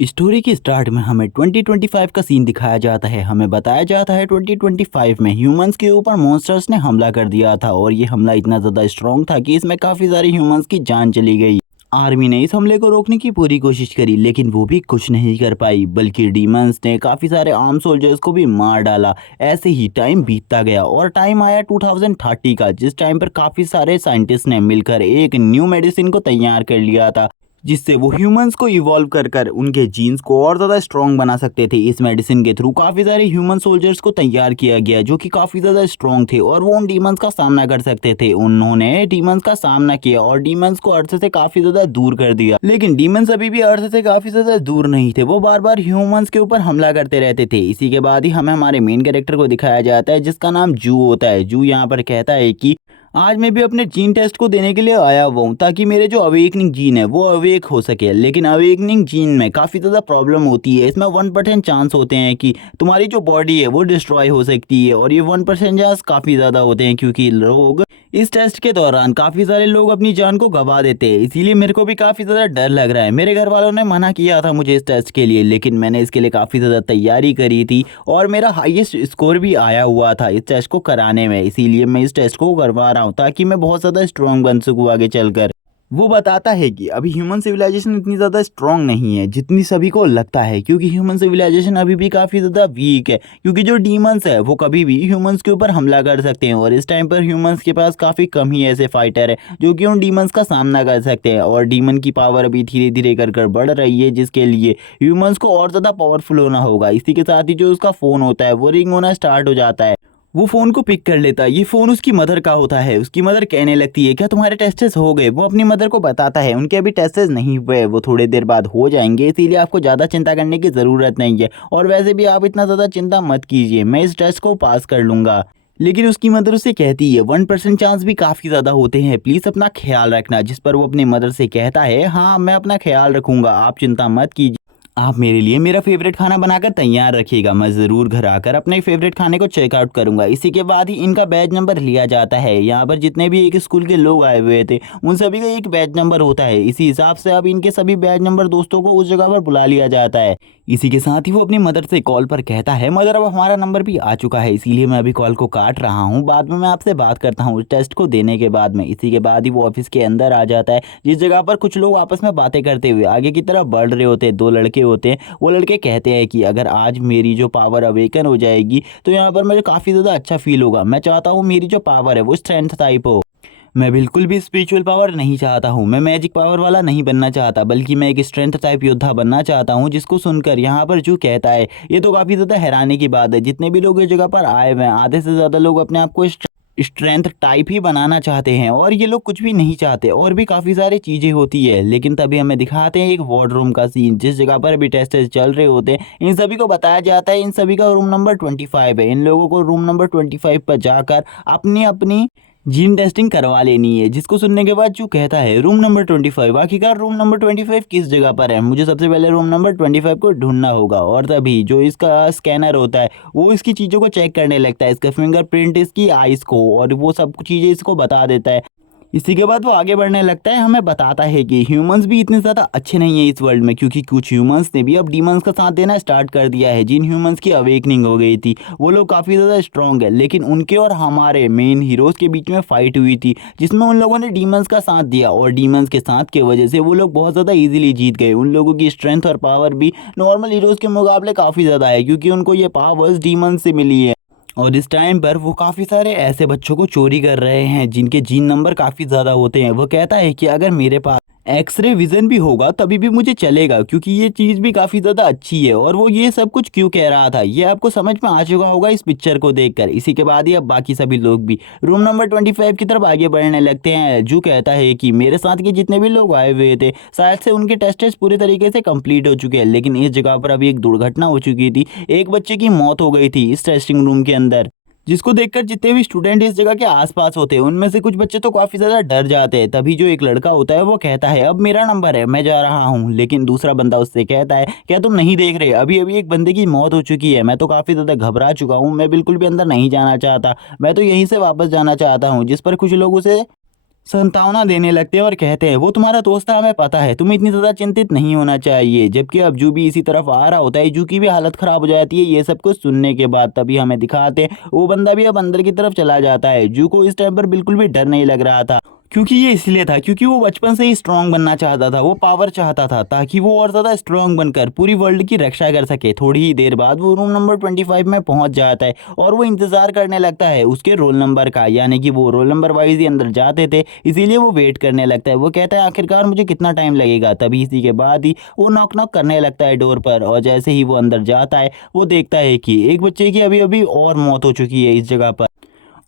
Story के start में हमें 2025 का सीन दिखाया जाता है। हमें बताया जाता है 2025 में ह्यूमंस के ऊपर मॉन्स्टर्स ने हमला कर दिया था और ये हमला इतना ज़्यादा स्ट्रॉन्ग था कि इसमें काफ़ी सारे ह्यूमंस की जान चली गई। आर्मी ने इस हमले को रोकने की पूरी कोशिश करी लेकिन वो भी कुछ नहीं कर पाई, बल्कि डीमंस ने काफ़ी सारे आर्म सोल्जर्स को भी मार डाला। ऐसे ही टाइम बीतता गया और टाइम आया 2030 का, जिस टाइम पर काफ़ी सारे साइंटिस्ट ने मिलकर एक न्यू मेडिसिन को तैयार कर लिया था, जिससे वो ह्यूमंस को इवॉल्व कर कर उनके जीन्स को और ज़्यादा स्ट्रॉन्ग बना सकते थे। इस मेडिसिन के थ्रू काफ़ी सारे ह्यूमन सोल्जर्स को तैयार किया गया जो कि काफ़ी ज़्यादा स्ट्रॉन्ग थे और वो उन डीमंस का सामना कर सकते थे। उन्होंने डीमंस का सामना किया और डीमंस को अर्थ से काफ़ी ज़्यादा दूर कर दिया, लेकिन डीमंस अभी भी अर्थ से काफ़ी ज़्यादा दूर नहीं थे। वो बार बार ह्यूमंस के ऊपर हमला करते रहते थे। इसी के बाद ही हमें हमारे मेन कैरेक्टर को दिखाया जाता है जिसका नाम जू होता है। जू यहाँ पर कहता है कि आज मैं भी अपने जीन टेस्ट को देने के लिए आया हुआ हूँ ताकि मेरे जो अवेकनिंग जीन है वो अवेक हो सके, लेकिन अवेकनिंग जीन में काफ़ी ज़्यादा प्रॉब्लम होती है। इसमें 1% चांस होते हैं कि तुम्हारी जो बॉडी है वो डिस्ट्रॉय हो सकती है और ये 1% चांस काफ़ी ज़्यादा होते हैं क्योंकि लोग इस टेस्ट के दौरान काफ़ी सारे लोग अपनी जान को गंवा देते हैं। इसीलिए मेरे को भी काफ़ी ज़्यादा डर लग रहा है। मेरे घर वालों ने मना किया था मुझे इस टेस्ट के लिए, लेकिन मैंने इसके लिए काफ़ी ज़्यादा तैयारी करी थी और मेरा हाईएस्ट स्कोर भी आया हुआ था इस टेस्ट को कराने में। इसीलिए मैं इस टेस्ट को करवा रहा हूँ ताकि मैं बहुत ज़्यादा स्ट्रॉन्ग बन सकूँ आगे चलकर। वो बताता है कि अभी ह्यूमन सिविलाइजेशन इतनी ज़्यादा स्ट्रॉन्ग नहीं है जितनी सभी को लगता है, क्योंकि ह्यूमन सिविलाइजेशन अभी भी काफ़ी ज़्यादा वीक है, क्योंकि जो डीमंस है वो कभी भी ह्यूमंस के ऊपर हमला कर सकते हैं और इस टाइम पर ह्यूमंस के पास काफ़ी कम ही ऐसे फाइटर है जो कि उन डीमंस का सामना कर सकते हैं। और डीमन की पावर अभी धीरे धीरे कर बढ़ रही है, जिसके लिए ह्यूमंस को और ज़्यादा पावरफुल होना होगा। इसी के साथ ही जो उसका फ़ोन होता है वो रिंग होना स्टार्ट हो जाता है। वो फ़ोन को पिक कर लेता है। ये फ़ोन उसकी मदर का होता है। उसकी मदर कहने लगती है क्या तुम्हारे टेस्टेस हो गए। वो अपनी मदर को बताता है उनके अभी टेस्टेस नहीं हुए, वो थोड़ी देर बाद हो जाएंगे, इसीलिए आपको ज़्यादा चिंता करने की ज़रूरत नहीं है और वैसे भी आप इतना ज़्यादा चिंता मत कीजिए, मैं इस टेस्ट को पास कर लूँगा। लेकिन उसकी मदर उसे कहती है 1% चांस भी काफ़ी ज़्यादा होते हैं, प्लीज़ अपना ख्याल रखना। जिस पर वो अपनी मदर से कहता है हाँ मैं अपना ख्याल रखूँगा, आप चिंता मत कीजिए, आप मेरे लिए मेरा फेवरेट खाना बनाकर तैयार रखिएगा, मैं ज़रूर घर आकर अपने फेवरेट खाने को चेकआउट करूंगा। इसी के बाद ही इनका बैच नंबर लिया जाता है। यहाँ पर जितने भी एक स्कूल के लोग आए हुए थे उन सभी का एक बैच नंबर होता है। इसी हिसाब से अब इनके सभी बैच नंबर दोस्तों को उस जगह पर बुला लिया जाता है। इसी के साथ ही वो अपनी मदर से कॉल पर कहता है मदर अब हमारा नंबर भी आ चुका है, इसीलिए मैं अभी कॉल को काट रहा हूँ, बाद में मैं आपसे बात करता हूँ टेस्ट को देने के बाद में। इसी के बाद ही वो ऑफिस के अंदर आ जाता है जिस जगह पर कुछ लोग आपस में बातें करते हुए आगे की तरफ बढ़ रहे होते हैं। दो लड़के होते हैं, वो लड़के कहते हैं कि अगर आज मेरी जो पावर अवेकन हो जाएगी तो यहाँ पर मुझे काफ़ी ज़्यादा अच्छा फील होगा। मैं चाहता हूँ मेरी जो पावर है वो स्ट्रेंथ टाइप हो। मैं बिल्कुल भी स्पिरिचुअल पावर नहीं चाहता हूँ, मैं मैजिक पावर वाला नहीं बनना चाहता, बल्कि मैं एक स्ट्रेंथ टाइप योद्धा बनना चाहता हूँ। जिसको सुनकर यहाँ पर जो कहता है ये तो काफ़ी ज़्यादा हैरानी की बात है। जितने भी लोग इस जगह पर आए हुए हैं आधे से ज़्यादा लोग अपने आप को स्ट्रेंथ टाइप ही बनाना चाहते हैं और ये लोग कुछ भी नहीं चाहते और भी काफ़ी सारी चीज़ें होती है। लेकिन तभी हमें दिखाते हैं एक वार्ड रूम का सीन जिस जगह पर अभी टेस्ट चल रहे होते हैं। इन सभी को बताया जाता है इन सभी का रूम नंबर 25 है। इन लोगों को रूम नंबर 25 पर जाकर अपनी अपनी जीन टेस्टिंग करवा लेनी है। जिसको सुनने के बाद जो कहता है रूम नंबर 25, आखिरकार रूम नंबर 25 किस जगह पर है, मुझे सबसे पहले रूम नंबर 25 को ढूंढना होगा। और तभी जो इसका स्कैनर होता है वो इसकी चीज़ों को चेक करने लगता है, इसका फिंगरप्रिंट, इसकी आइज़ को, और वो सब चीज़ें इसको बता देता है। इसी के बाद वो आगे बढ़ने लगता है, हमें बताता है कि ह्यूमंस भी इतने ज़्यादा अच्छे नहीं हैं इस वर्ल्ड में, क्योंकि कुछ ह्यूमंस ने भी अब डीमंस का साथ देना स्टार्ट कर दिया है। जिन ह्यूमंस की अवेकनिंग हो गई थी वो लोग काफ़ी ज़्यादा स्ट्रॉन्ग है, लेकिन उनके और हमारे मेन हीरोज़ के बीच में फ़ाइट हुई थी जिसमें उन लोगों ने डीमंस का साथ दिया और डीमंस के साथ की वजह से वो लोग बहुत ज़्यादा ईजिली जीत गए। उन लोगों की स्ट्रेंथ और पावर भी नॉर्मल हीरोज़ के मुकाबले काफ़ी ज़्यादा है, क्योंकि उनको ये पावर्स डीमंस से मिली है। और इस टाइम पर वो काफ़ी सारे ऐसे बच्चों को चोरी कर रहे हैं जिनके जीन नंबर काफ़ी ज़्यादा होते हैं। वो कहता है कि अगर मेरे पास एक्सरे विज़न भी होगा तभी भी मुझे चलेगा, क्योंकि ये चीज़ भी काफ़ी ज़्यादा अच्छी है। और वो ये सब कुछ क्यों कह रहा था ये आपको समझ में आ चुका होगा इस पिक्चर को देखकर। इसी के बाद ही अब बाकी सभी लोग भी रूम नंबर 25 की तरफ आगे बढ़ने लगते हैं। जो कहता है कि मेरे साथ के जितने भी लोग आए हुए थे शायद से उनके टेस्ट पूरे तरीके से कंप्लीट हो चुके हैं, लेकिन इस जगह पर अभी एक दुर्घटना हो चुकी थी। एक बच्चे की मौत हो गई थी इस टेस्टिंग रूम के अंदर, जिसको देखकर जितने भी स्टूडेंट इस जगह के आसपास होते हैं उनमें से कुछ बच्चे तो काफ़ी ज़्यादा डर जाते हैं। तभी जो एक लड़का होता है वो कहता है अब मेरा नंबर है, मैं जा रहा हूँ। लेकिन दूसरा बंदा उससे कहता है क्या तुम नहीं देख रहे, अभी अभी एक बंदे की मौत हो चुकी है, मैं तो काफ़ी ज़्यादा घबरा चुका हूँ, मैं बिल्कुल भी अंदर नहीं जाना चाहता, मैं तो यहीं से वापस जाना चाहता हूँ। जिस पर कुछ लोग उसे सांत्वना देने लगते हैं और कहते हैं वो तुम्हारा दोस्त है, हमें पता है, तुम्हें इतनी ज़्यादा चिंतित नहीं होना चाहिए। जबकि अब जू भी इसी तरफ आ रहा होता है, जू की भी हालत ख़राब हो जाती है ये सब कुछ सुनने के बाद। तभी हमें दिखाते हैं वो बंदा भी अब अंदर की तरफ चला जाता है। जू को इस टाइम पर बिल्कुल भी डर नहीं लग रहा था, क्योंकि ये इसलिए था क्योंकि वो बचपन से ही स्ट्रांग बनना चाहता था, वो पावर चाहता था ताकि वो और ज़्यादा स्ट्रांग बनकर पूरी वर्ल्ड की रक्षा कर सके। थोड़ी ही देर बाद वो रूम नंबर 25 में पहुंच जाता है और वो इंतज़ार करने लगता है उसके रोल नंबर का, यानी कि वो रोल नंबर वाइज ही अंदर जाते थे, इसीलिए वो वेट करने लगता है। वो कहता है आखिरकार मुझे कितना टाइम लगेगा। तभी इसी के बाद ही वो नॉक नॉक करने लगता है डोर पर, और जैसे ही वो अंदर जाता है वो देखता है कि एक बच्चे की अभी अभी और मौत हो चुकी है इस जगह पर।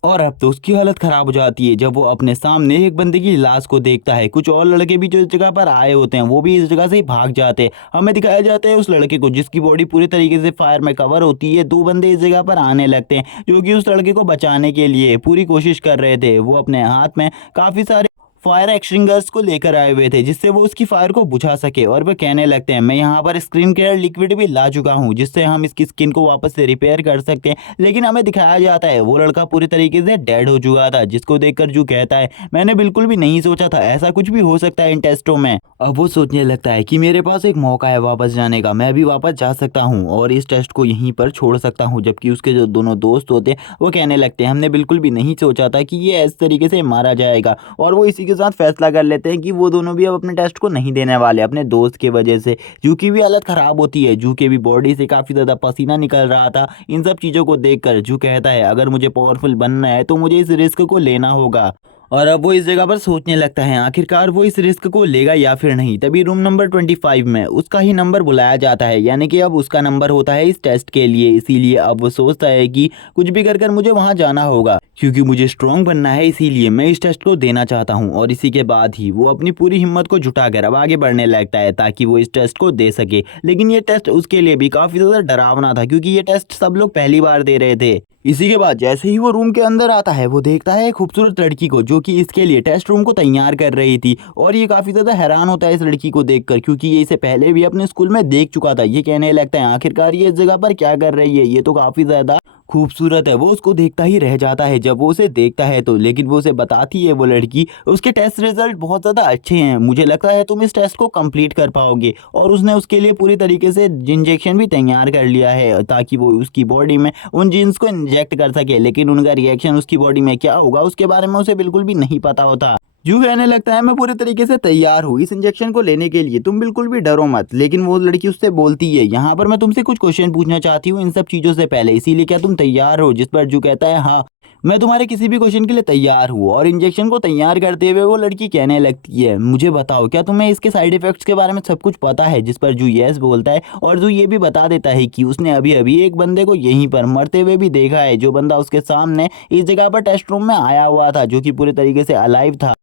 और अब तो उसकी हालत खराब हो जाती है जब वो अपने सामने एक बंदे की लाश को देखता है। कुछ और लड़के भी जो इस जगह पर आए होते हैं वो भी इस जगह से ही भाग जाते हैं। हमें दिखाया जाता है उस लड़के को जिसकी बॉडी पूरी तरीके से फायर में कवर होती है। दो बंदे इस जगह पर आने लगते हैं जो कि उस लड़के को बचाने के लिए पूरी कोशिश कर रहे थे। वो अपने हाथ में काफ़ी सारे फायर एक्सटिंगर्स को लेकर आए हुए थे जिससे वो उसकी फायर को बुझा सके। और वो कहने लगते हैं मैं यहाँ पर स्क्रीन केयर लिक्विड भी ला चुका हूँ जिससे हम इसकी स्किन को वापस से रिपेयर कर सकते हैं। लेकिन हमें दिखाया जाता है वो लड़का पूरी तरीके से डेड हो चुका था, जिसको देखकर जू कहता है मैंने बिल्कुल भी नहीं सोचा था ऐसा कुछ भी हो सकता है इन टेस्टों में। अब वो सोचने लगता है कि मेरे पास एक मौका है वापस जाने का, मैं अभी वापस जा सकता हूँ और इस टेस्ट को यहीं पर छोड़ सकता हूँ। जबकि उसके जो दोनों दोस्त होते हैं वो कहने लगते हैं हमने बिल्कुल भी नहीं सोचा था कि ये इस तरीके से मारा जाएगा। और वो इसी के साथ फैसला कर लेते हैं कि वो दोनों भी अब अपने टेस्ट को नहीं देने वाले अपने दोस्त की वजह से। जू की भी हालत खराब होती है, जू के भी बॉडी से काफ़ी ज़्यादा पसीना निकल रहा था। इन सब चीज़ों को देखकर जू कहता है अगर मुझे पावरफुल बनना है तो मुझे इस रिस्क को लेना होगा। और अब वो इस जगह पर सोचने लगता है आखिरकार वो इस रिस्क को लेगा या फिर नहीं। तभी रूम नंबर 25 में उसका ही नंबर बुलाया जाता है, यानी कि अब उसका नंबर होता है इस टेस्ट के लिए। इसीलिए अब वो सोचता है कि कुछ भी कर कर मुझे वहाँ जाना होगा क्योंकि मुझे स्ट्रांग बनना है, इसीलिए मैं इस टेस्ट को देना चाहता हूँ। और इसी के बाद ही वो अपनी पूरी हिम्मत को जुटाकर अब आगे बढ़ने लगता है ताकि वो इस टेस्ट को दे सके। लेकिन ये टेस्ट उसके लिए भी काफ़ी ज़्यादा डरावना था क्योंकि ये टेस्ट सब लोग पहली बार दे रहे थे। इसी के बाद जैसे ही वो रूम के अंदर आता है वो देखता है एक खूबसूरत लड़की को जो कि इसके लिए टेस्ट रूम को तैयार कर रही थी। और ये काफ़ी ज़्यादा हैरान होता है इस लड़की को देखकर क्योंकि ये इसे पहले भी अपने स्कूल में देख चुका था। ये कहने लगता है आखिरकार ये इस जगह पर क्या कर रही है, ये तो काफ़ी ज़्यादा खूबसूरत है। वो उसको देखता ही रह जाता है जब वो उसे देखता है तो। लेकिन वो उसे बताती है वो लड़की उसके टेस्ट रिजल्ट बहुत ज़्यादा अच्छे हैं, मुझे लगता है तुम इस टेस्ट को कंप्लीट कर पाओगे। और उसने उसके लिए पूरी तरीके से इंजेक्शन भी तैयार कर लिया है ताकि वो उसकी बॉडी में उन जीन्स को इंजेक्ट कर सके। लेकिन उनका रिएक्शन उसकी बॉडी में क्या होगा उसके बारे में उसे बिल्कुल भी नहीं पता होता। जू कहने लगता है मैं पूरे तरीके से तैयार हूँ इस इंजेक्शन को लेने के लिए, तुम बिल्कुल भी डरो मत। लेकिन वो लड़की उससे बोलती है यहाँ पर मैं तुमसे कुछ क्वेश्चन पूछना चाहती हूँ इन सब चीज़ों से पहले, इसीलिए क्या तुम तैयार हो। जिस पर जू कहता है हाँ मैं तुम्हारे किसी भी क्वेश्चन के लिए तैयार हूँ। और इंजेक्शन को तैयार करते हुए वो लड़की कहने लगती है मुझे बताओ क्या तुम्हें इसके साइड इफेक्ट्स के बारे में सब कुछ पता है। जिस पर जू यस बोलता है और जू ये भी बता देता है कि उसने अभी अभी एक बंदे को यहीं पर मरते हुए भी देखा है, जो बंदा उसके सामने इस जगह पर टेस्ट रूम में आया हुआ था जो कि पूरे तरीके से अलाइव था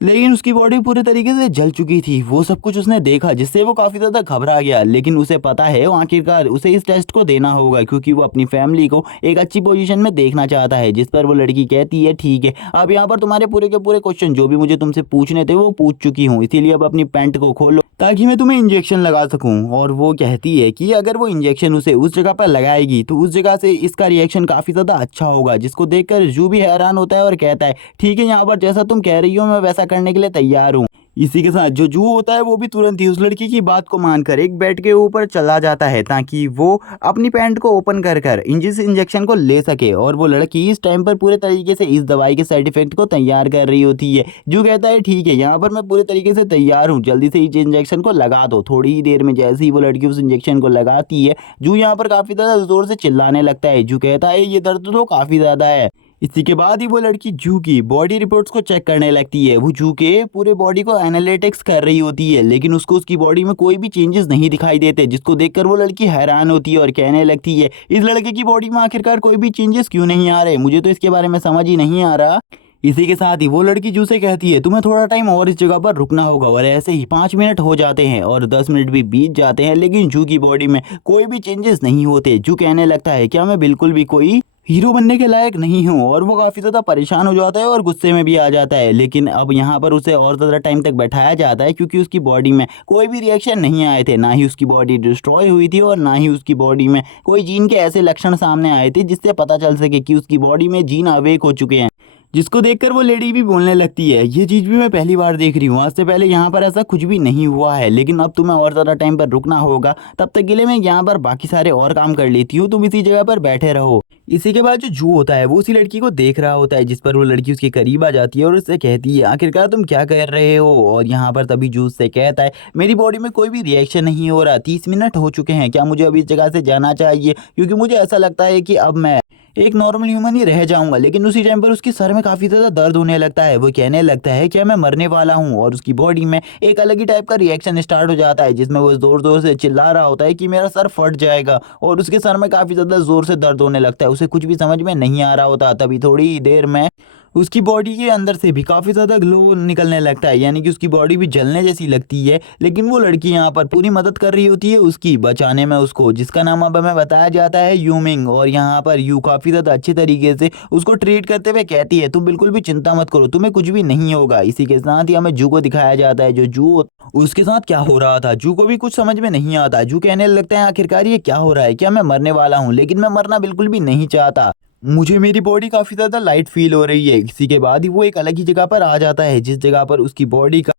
लेकिन उसकी बॉडी पूरी तरीके से जल चुकी थी। वो सब कुछ उसने देखा जिससे वो काफ़ी ज़्यादा घबरा गया। लेकिन उसे पता है वो आखिरकार उसे इस टेस्ट को देना होगा क्योंकि वो अपनी फैमिली को एक अच्छी पोजीशन में देखना चाहता है। जिस पर वो लड़की कहती है ठीक है अब यहाँ पर तुम्हारे पूरे के पूरे क्वेश्चन जो भी मुझे तुमसे पूछने थे वो पूछ चुकी हूँ, इसीलिए अब अपनी पैंट को खोलो ताकि मैं तुम्हें इंजेक्शन लगा सकूं। और वो कहती है कि अगर वो इंजेक्शन उसे उस जगह पर लगाएगी तो उस जगह से इसका रिएक्शन काफ़ी ज़्यादा अच्छा होगा। जिसको देखकर जू भी हैरान होता है और कहता है ठीक है यहाँ पर जैसा तुम कह रही हो मैं वैसा करने के लिए तैयार हूँ। इसी के साथ जो जू होता है वो भी तुरंत ही उस लड़की की बात को मानकर एक बेड के ऊपर चला जाता है ताकि वो अपनी पैंट को ओपन कर कर इस इंजेक्शन को ले सके। और वो लड़की इस टाइम पर पूरे तरीके से इस दवाई के साइड इफेक्ट को तैयार कर रही होती है। जू कहता है ठीक है यहाँ पर मैं पूरे तरीके से तैयार हूँ, जल्दी से इस इंजेक्शन को लगा दो। थोड़ी ही देर में जैसे ही वो लड़की उस इंजेक्शन को लगाती है जू यहाँ पर काफ़ी ज़्यादा ज़ोर से चिल्लाने लगता है। जू कहता है ये दर्द तो काफ़ी ज़्यादा है। इसी के बाद ही वो लड़की जू की बॉडी रिपोर्ट्स को चेक करने लगती है। वो जू के पूरे बॉडी को एनालिटिक्स कर रही होती है लेकिन उसको उसकी बॉडी में कोई भी चेंजेस नहीं दिखाई देते, जिसको देखकर वो लड़की हैरान होती है और कहने लगती है इस लड़के की बॉडी में आखिरकार कोई भी चेंजेस क्यों नहीं आ रहे, मुझे तो इसके बारे में समझ ही नहीं आ रहा। इसी के साथ ही वो लड़की जू से कहती है तुम्हें थोड़ा टाइम और इस जगह पर रुकना होगा। और ऐसे ही 5 मिनट हो जाते हैं और 10 मिनट भी बीत जाते हैं लेकिन जू की बॉडी में कोई भी चेंजेस नहीं होते। जू कहने लगता है क्या मैं बिल्कुल भी कोई हीरो बनने के लायक नहीं हूँ। और वो काफ़ी ज़्यादा परेशान हो जाता है और गुस्से में भी आ जाता है। लेकिन अब यहाँ पर उसे और ज़्यादा टाइम तक बैठाया जाता है क्योंकि उसकी बॉडी में कोई भी रिएक्शन नहीं आए थे, ना ही उसकी बॉडी डिस्ट्रॉय हुई थी और ना ही उसकी बॉडी में कोई जीन के ऐसे लक्षण सामने आए थे जिससे पता चल सके कि उसकी बॉडी में जीन अवेक हो चुके हैं। जिसको देखकर वो लेडी भी बोलने लगती है, ये चीज़ भी मैं पहली बार देख रही हूँ, आज से पहले यहाँ पर ऐसा कुछ भी नहीं हुआ है, लेकिन अब तुम्हें और ज़्यादा टाइम पर रुकना होगा, तब तक के लिए मैं यहाँ पर बाकी सारे और काम कर लेती हूँ, तुम इसी जगह पर बैठे रहो। इसी के बाद जो जू होता है वो उसी लड़की को देख रहा होता है, जिस पर वो लड़की उसके करीब आ जाती है और उससे कहती है, आखिरकार तुम क्या कर रहे हो। और यहाँ पर तभी जू उससे कहता है, मेरी बॉडी में कोई भी रिएक्शन नहीं हो रहा, 30 मिनट हो चुके हैं, क्या मुझे अब इस जगह से जाना चाहिए, क्योंकि मुझे ऐसा लगता है कि अब मैं एक नॉर्मल ह्यूमन ही रह जाऊंगा। लेकिन उसी टाइम पर उसके सर में काफ़ी ज़्यादा दर्द होने लगता है, वो कहने लगता है क्या मैं मरने वाला हूँ, और उसकी बॉडी में एक अलग ही टाइप का रिएक्शन स्टार्ट हो जाता है, जिसमें वो ज़ोर ज़ोर से चिल्ला रहा होता है कि मेरा सर फट जाएगा, और उसके सर में काफ़ी ज़्यादा ज़ोर से दर्द होने लगता है, उसे कुछ भी समझ में नहीं आ रहा होता। तभी थोड़ी ही देर में उसकी बॉडी के अंदर से भी काफ़ी ज़्यादा ग्लो निकलने लगता है, यानी कि उसकी बॉडी भी जलने जैसी लगती है। लेकिन वो लड़की यहाँ पर पूरी मदद कर रही होती है उसकी बचाने में उसको, जिसका नाम अब हमें बताया जाता है यूमिंग। और यहाँ पर यू काफ़ी ज़्यादा अच्छे तरीके से उसको ट्रीट करते हुए कहती है, तुम बिल्कुल भी चिंता मत करो, तुम्हें कुछ भी नहीं होगा। इसी के साथ ही हमें जू को दिखाया जाता है, जो जू उसके साथ क्या हो रहा था, जू को भी कुछ समझ में नहीं आता। जू कहने लगता है, आखिरकार ये क्या हो रहा है, क्या मैं मरने वाला हूँ, लेकिन मैं मरना बिल्कुल भी नहीं चाहता, मुझे मेरी बॉडी काफ़ी ज़्यादा लाइट फील हो रही है। इसी के बाद ही वो एक अलग ही जगह पर आ जाता है, जिस जगह पर उसकी बॉडी का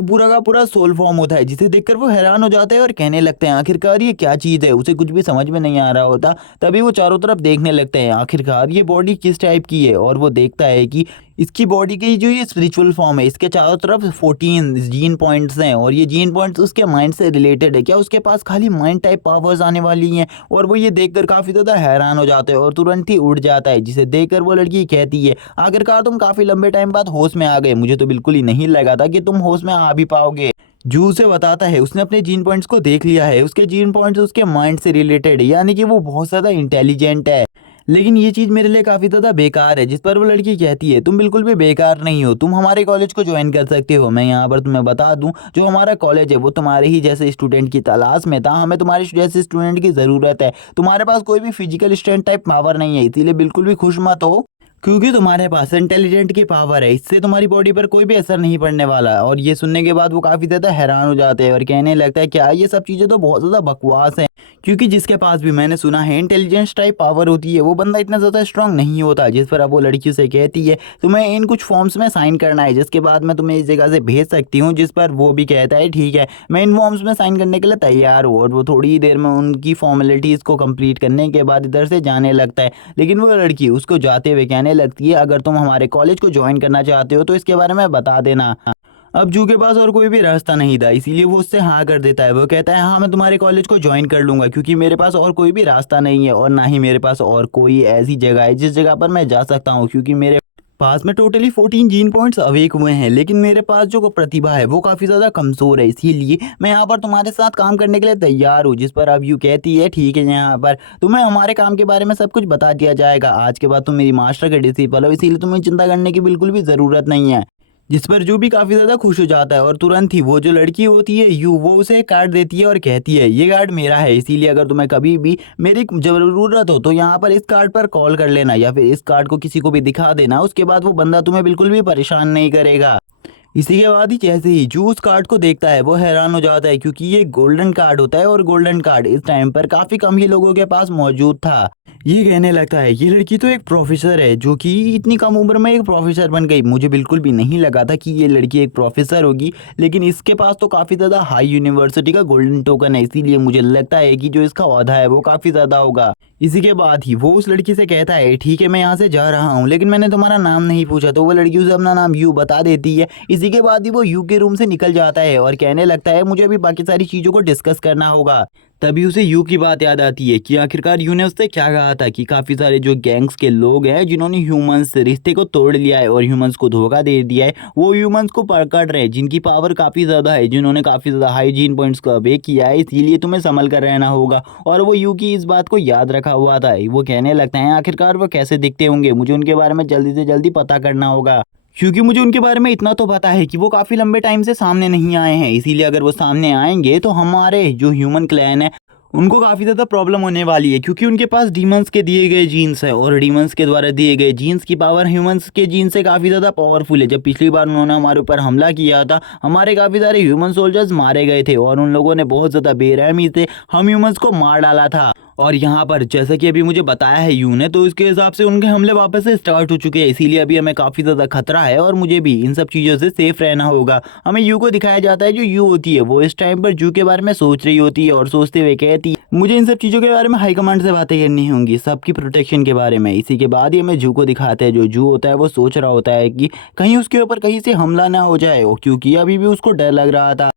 पूरा का पूरा सोल फॉर्म होता है, जिसे देखकर वो हैरान हो जाते हैं और कहने लगते हैं, आखिरकार ये क्या चीज़ है, उसे कुछ भी समझ में नहीं आ रहा होता। तभी वो चारों तरफ देखने लगते हैं, आखिरकार ये बॉडी किस टाइप की है, और वो देखता है कि इसकी बॉडी की जो ये स्पिरिचुअल फॉर्म है, इसके चारों तरफ 14 जीन पॉइंट्स हैं, और ये जीन पॉइंट्स उसके माइंड से रिलेटेड है, क्या उसके पास खाली माइंड टाइप पावर्स आने वाली हैं। और वो ये देखकर काफ़ी ज़्यादा हैरान हो जाते हैं और तुरंत ही उड़ जाता है, जिसे देखकर वो लड़की कहती है, आखिरकार तुम काफ़ी लंबे टाइम बाद होश में आ गए, मुझे तो बिल्कुल ही नहीं लगा था कि तुम होश में आ भी पाओगे। जू से बताता है, उसने अपने जीन पॉइंट्स को देख लिया है, उसके जीन पॉइंट्स उसके माइंड से रिलेटेड है, यानी कि वो बहुत ज़्यादा इंटेलिजेंट है। लेकिन ये चीज़ मेरे लिए काफ़ी ज़्यादा बेकार है। जिस पर वो लड़की कहती है, तुम बिल्कुल भी बेकार नहीं हो, तुम हमारे कॉलेज को ज्वाइन कर सकते हो। मैं यहाँ पर तुम्हें बता दूं, जो हमारा कॉलेज है वो तुम्हारे ही जैसे स्टूडेंट की तलाश में था, हमें तुम्हारे जैसे स्टूडेंट की ज़रूरत है। तुम्हारे पास कोई भी फिजिकल स्ट्रेंथ टाइप पावर नहीं है, इसीलिए बिल्कुल भी खुश मत हो, क्योंकि तुम्हारे पास इंटेलिजेंट की पावर है, इससे तुम्हारी बॉडी पर कोई भी असर नहीं पड़ने वाला। और ये सुनने के बाद वो काफ़ी ज़्यादा हैरान हो जाते हैं और कहने लगता है, क्या ये सब चीज़ें तो बहुत ज़्यादा बकवास हैं, क्योंकि जिसके पास भी मैंने सुना है इंटेलिजेंस टाइप पावर होती है, वो बंदा इतना ज़्यादा स्ट्रांग नहीं होता। जिस पर अब वो लड़की से कहती है, तुम्हें इन कुछ फॉर्म्स में साइन करना है, जिसके बाद मैं तुम्हें इस जगह से भेज सकती हूँ। जिस पर वो भी कहता है, ठीक है, मैं इन फॉर्म्स में साइन करने के लिए तैयार हूँ। और वो थोड़ी ही देर में उनकी फॉर्मेलिटीज़ को कंप्लीट करने के बाद इधर से जाने लगता है। लेकिन वो लड़की उसको जाते हुए कहने लगती है, अगर तुम हमारे कॉलेज को ज्वाइन करना चाहते हो तो इसके बारे में बता देना। अब जू के पास और कोई भी रास्ता नहीं था, इसीलिए वो उससे हाँ कर देता है। वो कहता है, हाँ मैं तुम्हारे कॉलेज को ज्वाइन कर लूँगा, क्योंकि मेरे पास और कोई भी रास्ता नहीं है, और ना ही मेरे पास और कोई ऐसी जगह है जिस जगह पर मैं जा सकता हूँ, क्योंकि मेरे पास में टोटली 14 जीन पॉइंट्स अवेक हुए हैं। लेकिन मेरे पास जो प्रतिभा है वो काफ़ी ज़्यादा कमज़ोर है, इसीलिए मैं यहाँ पर तुम्हारे साथ काम करने के लिए तैयार हूँ। जिस पर अब यू कहती है, ठीक है, यहाँ पर तुम्हें हमारे काम के बारे में सब कुछ बता दिया जाएगा, आज के बाद तुम मेरी मास्टर के डिसिपल हो, इसीलिए तुम्हें चिंता करने की बिल्कुल भी ज़रूरत नहीं है। जिस पर जो भी काफ़ी ज़्यादा खुश हो जाता है, और तुरंत ही वो जो लड़की होती है यू, वो उसे एक कार्ड देती है और कहती है, ये कार्ड मेरा है, इसीलिए अगर तुम्हें कभी भी मेरी ज़रूरत हो तो यहाँ पर इस कार्ड पर कॉल कर लेना, या फिर इस कार्ड को किसी को भी दिखा देना, उसके बाद वो बंदा तुम्हें बिल्कुल भी परेशान नहीं करेगा। इसी के बाद ही जैसे ही जू उस कार्ड को देखता है, वो हैरान हो जाता है, क्योंकि ये गोल्डन कार्ड होता है, और गोल्डन कार्ड इस टाइम पर काफ़ी कम ही लोगों के पास मौजूद था। ये कहने लगता है, ये लड़की तो एक प्रोफेसर है, जो कि इतनी कम उम्र में एक प्रोफेसर बन गई, मुझे बिल्कुल भी नहीं लगा था कि ये लड़की एक प्रोफेसर होगी। लेकिन इसके पास तो काफ़ी ज़्यादा हाई यूनिवर्सिटी का गोल्डन टोकन है, इसीलिए मुझे लगता है कि जो इसका औहदा है वो काफ़ी ज़्यादा होगा। इसी के बाद ही वो उस लड़की से कहता है, ठीक है मैं यहाँ से जा रहा हूँ, लेकिन मैंने तुम्हारा नाम नहीं पूछा। तो वो लड़की उसे अपना नाम यू बता देती है। इसी के बाद ही वो यू के रूम से निकल जाता है और कहने लगता है, मुझे अभी बाकी सारी चीज़ों को डिस्कस करना होगा। तभी उसे यू की बात याद आती है कि आखिरकार यू ने उससे क्या कहा था, कि काफ़ी सारे जो गैंग्स के लोग हैं जिन्होंने ह्यूमंस से रिश्ते को तोड़ लिया है और ह्यूमंस को धोखा दे दिया है, वो ह्यूमंस को पकड़ रहे हैं, जिनकी पावर काफ़ी ज़्यादा है, जिन्होंने काफ़ी ज़्यादा हाइजीन पॉइंट्स को अवेक किया है, इसीलिए तुम्हें संभल कर रहना होगा। और वो यू की इस बात को याद रखा हुआ था। वो कहने लगता है, आखिरकार वो कैसे दिखते होंगे, मुझे उनके बारे में जल्दी से जल्दी पता करना होगा, क्योंकि मुझे उनके बारे में इतना तो पता है कि वो काफ़ी लंबे टाइम से सामने नहीं आए हैं। इसीलिए अगर वो सामने आएंगे तो हमारे जो ह्यूमन क्लैन है उनको काफ़ी ज़्यादा प्रॉब्लम होने वाली है, क्योंकि उनके पास डीमंस के दिए गए जीन्स है, और डीमंस के द्वारा दिए गए जीन्स की पावर ह्यूमंस के जीन से काफ़ी ज़्यादा पावरफुल है। जब पिछली बार उन्होंने हमारे ऊपर हमला किया था, हमारे काफ़ी सारे ह्यूमन सोल्जर्स मारे गए थे, और उन लोगों ने बहुत ज़्यादा बेरहमी से हम ह्यूमंस को मार डाला था। और यहाँ पर जैसा कि अभी मुझे बताया है यू ने, तो इसके हिसाब से उनके हमले वापस से स्टार्ट हो चुके हैं, इसीलिए अभी हमें काफ़ी ज़्यादा खतरा है और मुझे भी इन सब चीज़ों से सेफ रहना होगा। हमें यू को दिखाया जाता है, जो यू होती है वो इस टाइम पर जू के बारे में सोच रही होती है और सोचते हुए कहती है मुझे इन सब चीज़ों के बारे में हाईकमांड से बातें करनी होंगी, सबकी प्रोटेक्शन के बारे में। इसी के बाद ही हमें जू को दिखाते हैं, जो जू होता है वो सोच रहा होता है कि कहीं उसके ऊपर कहीं से हमला ना हो जाए, क्योंकि अभी भी उसको डर लग रहा था।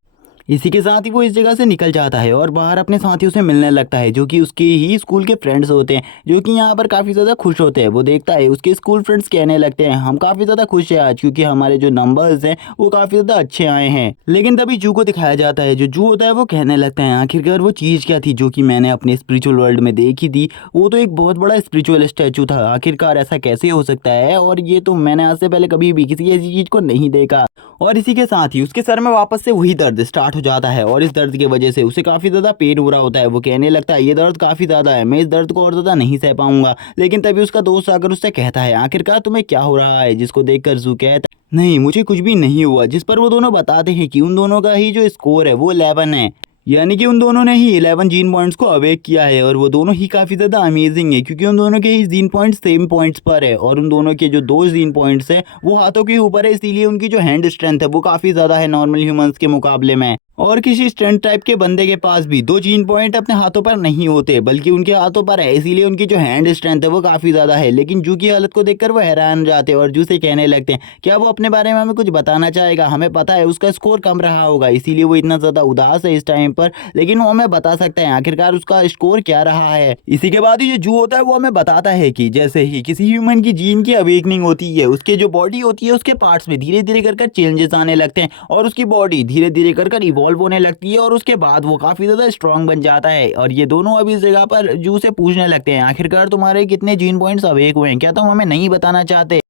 इसी के साथ ही वो इस जगह से निकल जाता है और बाहर अपने साथियों से मिलने लगता है, जो कि उसके ही स्कूल के फ्रेंड्स होते हैं, जो कि यहाँ पर काफ़ी ज़्यादा खुश होते हैं। वो देखता है उसके स्कूल फ्रेंड्स कहने लगते हैं हम काफ़ी ज़्यादा खुश हैं आज, क्योंकि हमारे जो नंबर्स हैं वो काफ़ी ज़्यादा अच्छे आए हैं। लेकिन तभी जू को दिखाया जाता है, जो जू होता है वो कहने लगता है आखिरकार वो चीज़ क्या थी जो कि मैंने अपने स्पिरिचुअल वर्ल्ड में देखी थी, वो तो एक बहुत बड़ा स्पिरिचुअल स्टैचू था, आखिरकार ऐसा कैसे हो सकता है, और ये तो मैंने आज से पहले कभी भी किसी ऐसी चीज़ को नहीं देखा। और इसी के साथ ही उसके सर में वापस से वही दर्द स्टार्ट हो जाता है और इस दर्द की वजह से उसे काफ़ी ज़्यादा पेन हो रहा होता है। वो कहने लगता है ये दर्द काफ़ी ज़्यादा है, मैं इस दर्द को और ज़्यादा नहीं सह पाऊंगा। लेकिन तभी उसका दोस्त आकर उससे कहता है आखिरकार तुम्हें क्या हो रहा है, जिसको देखकर जू कहता है नहीं मुझे कुछ भी नहीं हुआ। जिस पर वो दोनों बताते हैं कि उन दोनों का ही जो स्कोर है वो 11 है, यानी कि उन दोनों ने ही 11 जीन पॉइंट्स को अवेक किया है और वो दोनों ही काफ़ी ज़्यादा अमेजिंग है, क्योंकि उन दोनों के ही जीन पॉइंट्स सेम पॉइंट्स पर है और उन दोनों के जो 2 जीन पॉइंट्स है वो हाथों के ऊपर है, इसीलिए उनकी जो हैंड स्ट्रेंथ है वो काफ़ी ज़्यादा है नॉर्मल ह्यूमंस के मुकाबले में। और किसी स्ट्रेंथ टाइप के बंदे के पास भी 2 जीन पॉइंट अपने हाथों पर नहीं होते, बल्कि उनके हाथों पर है, इसीलिए उनकी जो हैंड स्ट्रेंथ है वो काफ़ी ज़्यादा है। लेकिन जू की हालत को देखकर वो हैरान हो जाते हैं और जू से कहने लगते हैं क्या वो अपने बारे में हमें कुछ बताना चाहेगा, हमें पता है उसका स्कोर कम रहा होगा इसीलिए वो इतना ज़्यादा उदास है इस टाइम पर, लेकिन वो हमें बता सकते हैं आखिरकार उसका स्कोर क्या रहा है। इसी के बाद ही जो जू होता है वो हमें बताता है कि जैसे ही किसी ह्यूमन की जीन की अवेकनिंग होती है, उसके जो बॉडी होती है उसके पार्ट्स में धीरे धीरे कर चेंजेस आने लगते हैं और उसकी बॉडी धीरे धीरे कर इवॉल्व होने लगती है और उसके बाद वो काफ़ी ज़्यादा स्ट्रांग बन जाता है। और ये दोनों अभी इस जगह पर जू से पूछने लगते हैं आखिरकार तुम्हारे कितने जीन पॉइंट्स अवेक हुए हैं, क्या तुम हमें नहीं बताना चाहते।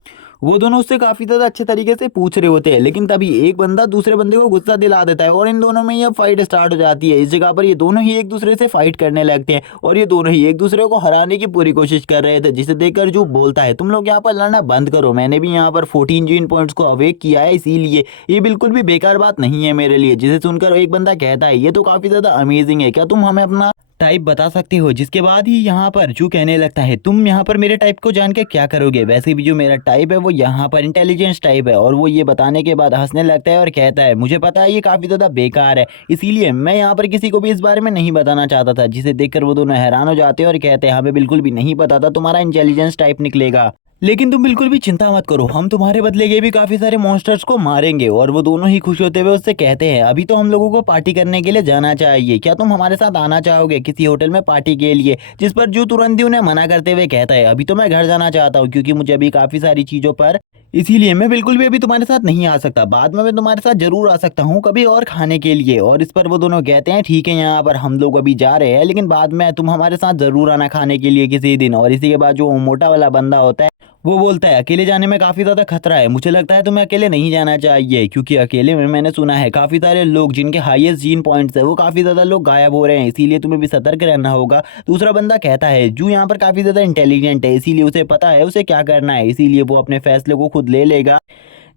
वो दोनों उससे काफ़ी ज़्यादा अच्छे तरीके से पूछ रहे होते हैं, लेकिन तभी एक बंदा दूसरे बंदे को गुस्सा दिला देता है और इन दोनों में ये फाइट स्टार्ट हो जाती है। इस जगह पर ये दोनों ही एक दूसरे से फाइट करने लगते हैं और ये दोनों ही एक दूसरे को हराने की पूरी कोशिश कर रहे थे, जिसे देखकर जो बोलता है तुम लोग यहाँ पर लड़ना बंद करो, मैंने भी यहाँ पर 14 जीन पॉइंट्स को अवेक किया है, इसीलिए ये बिल्कुल भी बेकार बात नहीं है मेरे लिए। जिसे सुनकर एक बंदा कहता है ये तो काफ़ी ज़्यादा अमेजिंग है, क्या तुम हमें अपना टाइप बता सकते हो। जिसके बाद ही यहाँ पर जू कहने लगता है तुम यहाँ पर मेरे टाइप को जान के क्या करोगे, वैसे भी जो मेरा टाइप है वो यहाँ पर इंटेलिजेंस टाइप है। और वो ये बताने के बाद हंसने लगता है और कहता है मुझे पता है ये काफ़ी ज़्यादा बेकार है, इसीलिए मैं यहाँ पर किसी को भी इस बारे में नहीं बताना चाहता था। जिसे देखकर वो दोनों हैरान हो जाते हैं और कहते हैं हमें बिल्कुल भी नहीं पता था तुम्हारा इंटेलिजेंस टाइप निकलेगा, लेकिन तुम बिल्कुल भी चिंता मत करो, हम तुम्हारे बदले ये भी काफ़ी सारे मॉन्स्टर्स को मारेंगे। और वो दोनों ही खुश होते हुए उससे कहते हैं अभी तो हम लोगों को पार्टी करने के लिए जाना चाहिए, क्या तुम हमारे साथ आना चाहोगे किसी होटल में पार्टी के लिए। जिस पर जो तुरंत ही उन्हें मना करते हुए कहता है अभी तो मैं घर जाना चाहता हूँ, क्योंकि मुझे अभी काफ़ी सारी चीज़ों पर, इसीलिए मैं बिल्कुल भी अभी तुम्हारे साथ नहीं आ सकता, बाद में मैं तुम्हारे साथ जरूर आ सकता हूँ कभी और खाने के लिए। और इस पर वो दोनों कहते हैं ठीक है यहाँ पर हम लोग अभी जा रहे हैं, लेकिन बाद में तुम हमारे साथ जरूर आना खाने के लिए किसी दिन। और इसी के बाद जो मोटा वाला बंदा होता है वो बोलता है अकेले जाने में काफ़ी ज़्यादा खतरा है, मुझे लगता है तुम्हें अकेले नहीं जाना चाहिए, क्योंकि अकेले में मैंने सुना है काफ़ी सारे लोग जिनके हाईएस्ट जीन पॉइंट्स है वो काफ़ी ज़्यादा लोग गायब हो रहे हैं, इसीलिए तुम्हें भी सतर्क रहना होगा। दूसरा बंदा कहता है जू यहाँ पर काफ़ी ज़्यादा इंटेलिजेंट है, इसीलिए उसे पता है उसे क्या करना है, इसीलिए वो अपने फैसले को खुद ले लेगा।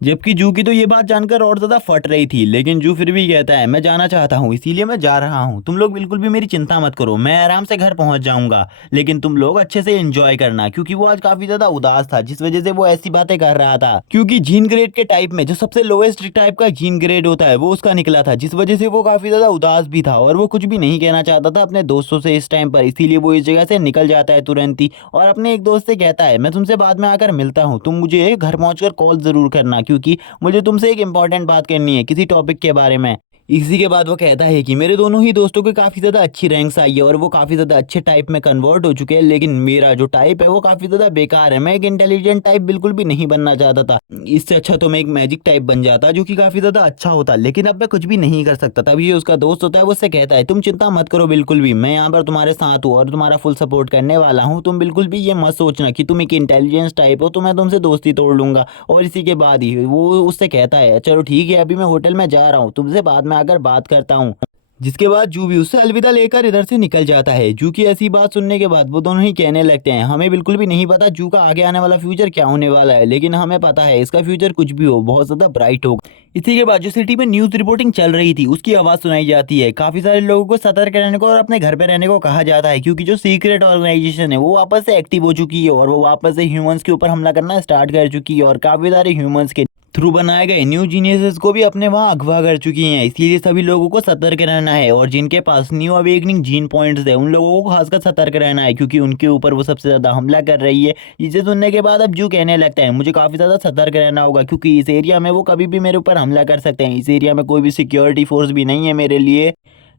जबकि जू की तो ये बात जानकर और ज़्यादा फट रही थी, लेकिन जू फिर भी कहता है मैं जाना चाहता हूँ इसीलिए मैं जा रहा हूँ, तुम लोग बिल्कुल भी मेरी चिंता मत करो, मैं आराम से घर पहुँच जाऊँगा, लेकिन तुम लोग अच्छे से एंजॉय करना। क्योंकि वो आज काफ़ी ज़्यादा उदास था, जिस वजह से वो ऐसी बातें कर रहा था, क्योंकि जीन ग्रेड के टाइप में जो सबसे लोएस्ट टाइप का जीन ग्रेड होता है वो उसका निकला था, जिस वजह से वो काफ़ी ज़्यादा उदास भी था और वो कुछ भी नहीं कहना चाहता था अपने दोस्तों से इस टाइम पर, इसीलिए वो इस जगह से निकल जाता है तुरंत ही और अपने एक दोस्त से कहता है मैं तुमसे बाद में आकर मिलता हूँ, तुम मुझे घर पहुँच कॉल ज़रूर करना, क्योंकि मुझे तुमसे एक इंपॉर्टेंट बात करनी है किसी टॉपिक के बारे में। इसी के बाद वो कहता है कि मेरे दोनों ही दोस्तों के काफ़ी ज़्यादा अच्छी रैंक्स आई है और वो काफ़ी ज़्यादा अच्छे टाइप में कन्वर्ट हो चुके हैं, लेकिन मेरा जो टाइप है वो काफ़ी ज़्यादा बेकार है, मैं एक इंटेलिजेंट टाइप बिल्कुल भी नहीं बनना चाहता था, इससे अच्छा तो मैं एक मैजिक टाइप बन जाता जो कि काफ़ी ज़्यादा अच्छा होता, लेकिन अब मैं कुछ भी नहीं कर सकता। तभी उसका दोस्त होता है वो उससे कहता है तुम चिंता मत करो बिल्कुल भी, मैं यहाँ पर तुम्हारे साथ हूँ और तुम्हारा फुल सपोर्ट करने वाला हूँ, तुम बिल्कुल भी ये मत सोचना कि तुम एक इंटेलिजेंस टाइप हो तो मैं तुमसे दोस्ती तोड़ लूँगा। और इसी के बाद ही वो उससे कहता है चलो ठीक है अभी मैं होटल में जा रहा हूँ, तुमसे बाद में आकर बात करता हूँ। जिसके बाद जू भी उससे अलविदा लेकर इधर से निकल जाता है। जू की ऐसी बात सुनने के बाद वो दोनों ही कहने लगते हैं हमें बिल्कुल भी नहीं पता जू का आगे आने वाला फ्यूचर क्या होने वाला है, लेकिन हमें पता है इसका फ्यूचर कुछ भी हो बहुत ज्यादा ब्राइट होगा। इसी के बाद जो सिटी में न्यूज रिपोर्टिंग चल रही थी उसकी आवाज सुनाई जाती है। काफी सारे लोगों को सतर्क रहने को और अपने घर पे रहने को कहा जाता है, क्योंकि जो सीक्रेट ऑर्गेनाइजेशन है वो वापस से एक्टिव हो चुकी है और वो वापस से ह्यूमंस के ऊपर हमला करना स्टार्ट कर चुकी है और काफी सारे ह्यूमंस के थ्रू बनाए गए न्यू जीनियसेस को भी अपने वहां अगवा कर चुकी हैं। इसलिए सभी लोगों को सतर्क रहना है और जिनके पास न्यू अवेकनिंग जीन पॉइंट्स है उन लोगों को खासकर सतर्क रहना है, क्योंकि उनके ऊपर वो सबसे ज्यादा हमला कर रही है। इसे सुनने के बाद अब जू कहने लगता है मुझे काफी ज्यादा सतर्क रहना होगा, क्योंकि इस एरिया में वो कभी भी मेरे ऊपर हमला कर सकते हैं। इस एरिया में कोई भी सिक्योरिटी फोर्स भी नहीं है मेरे लिए।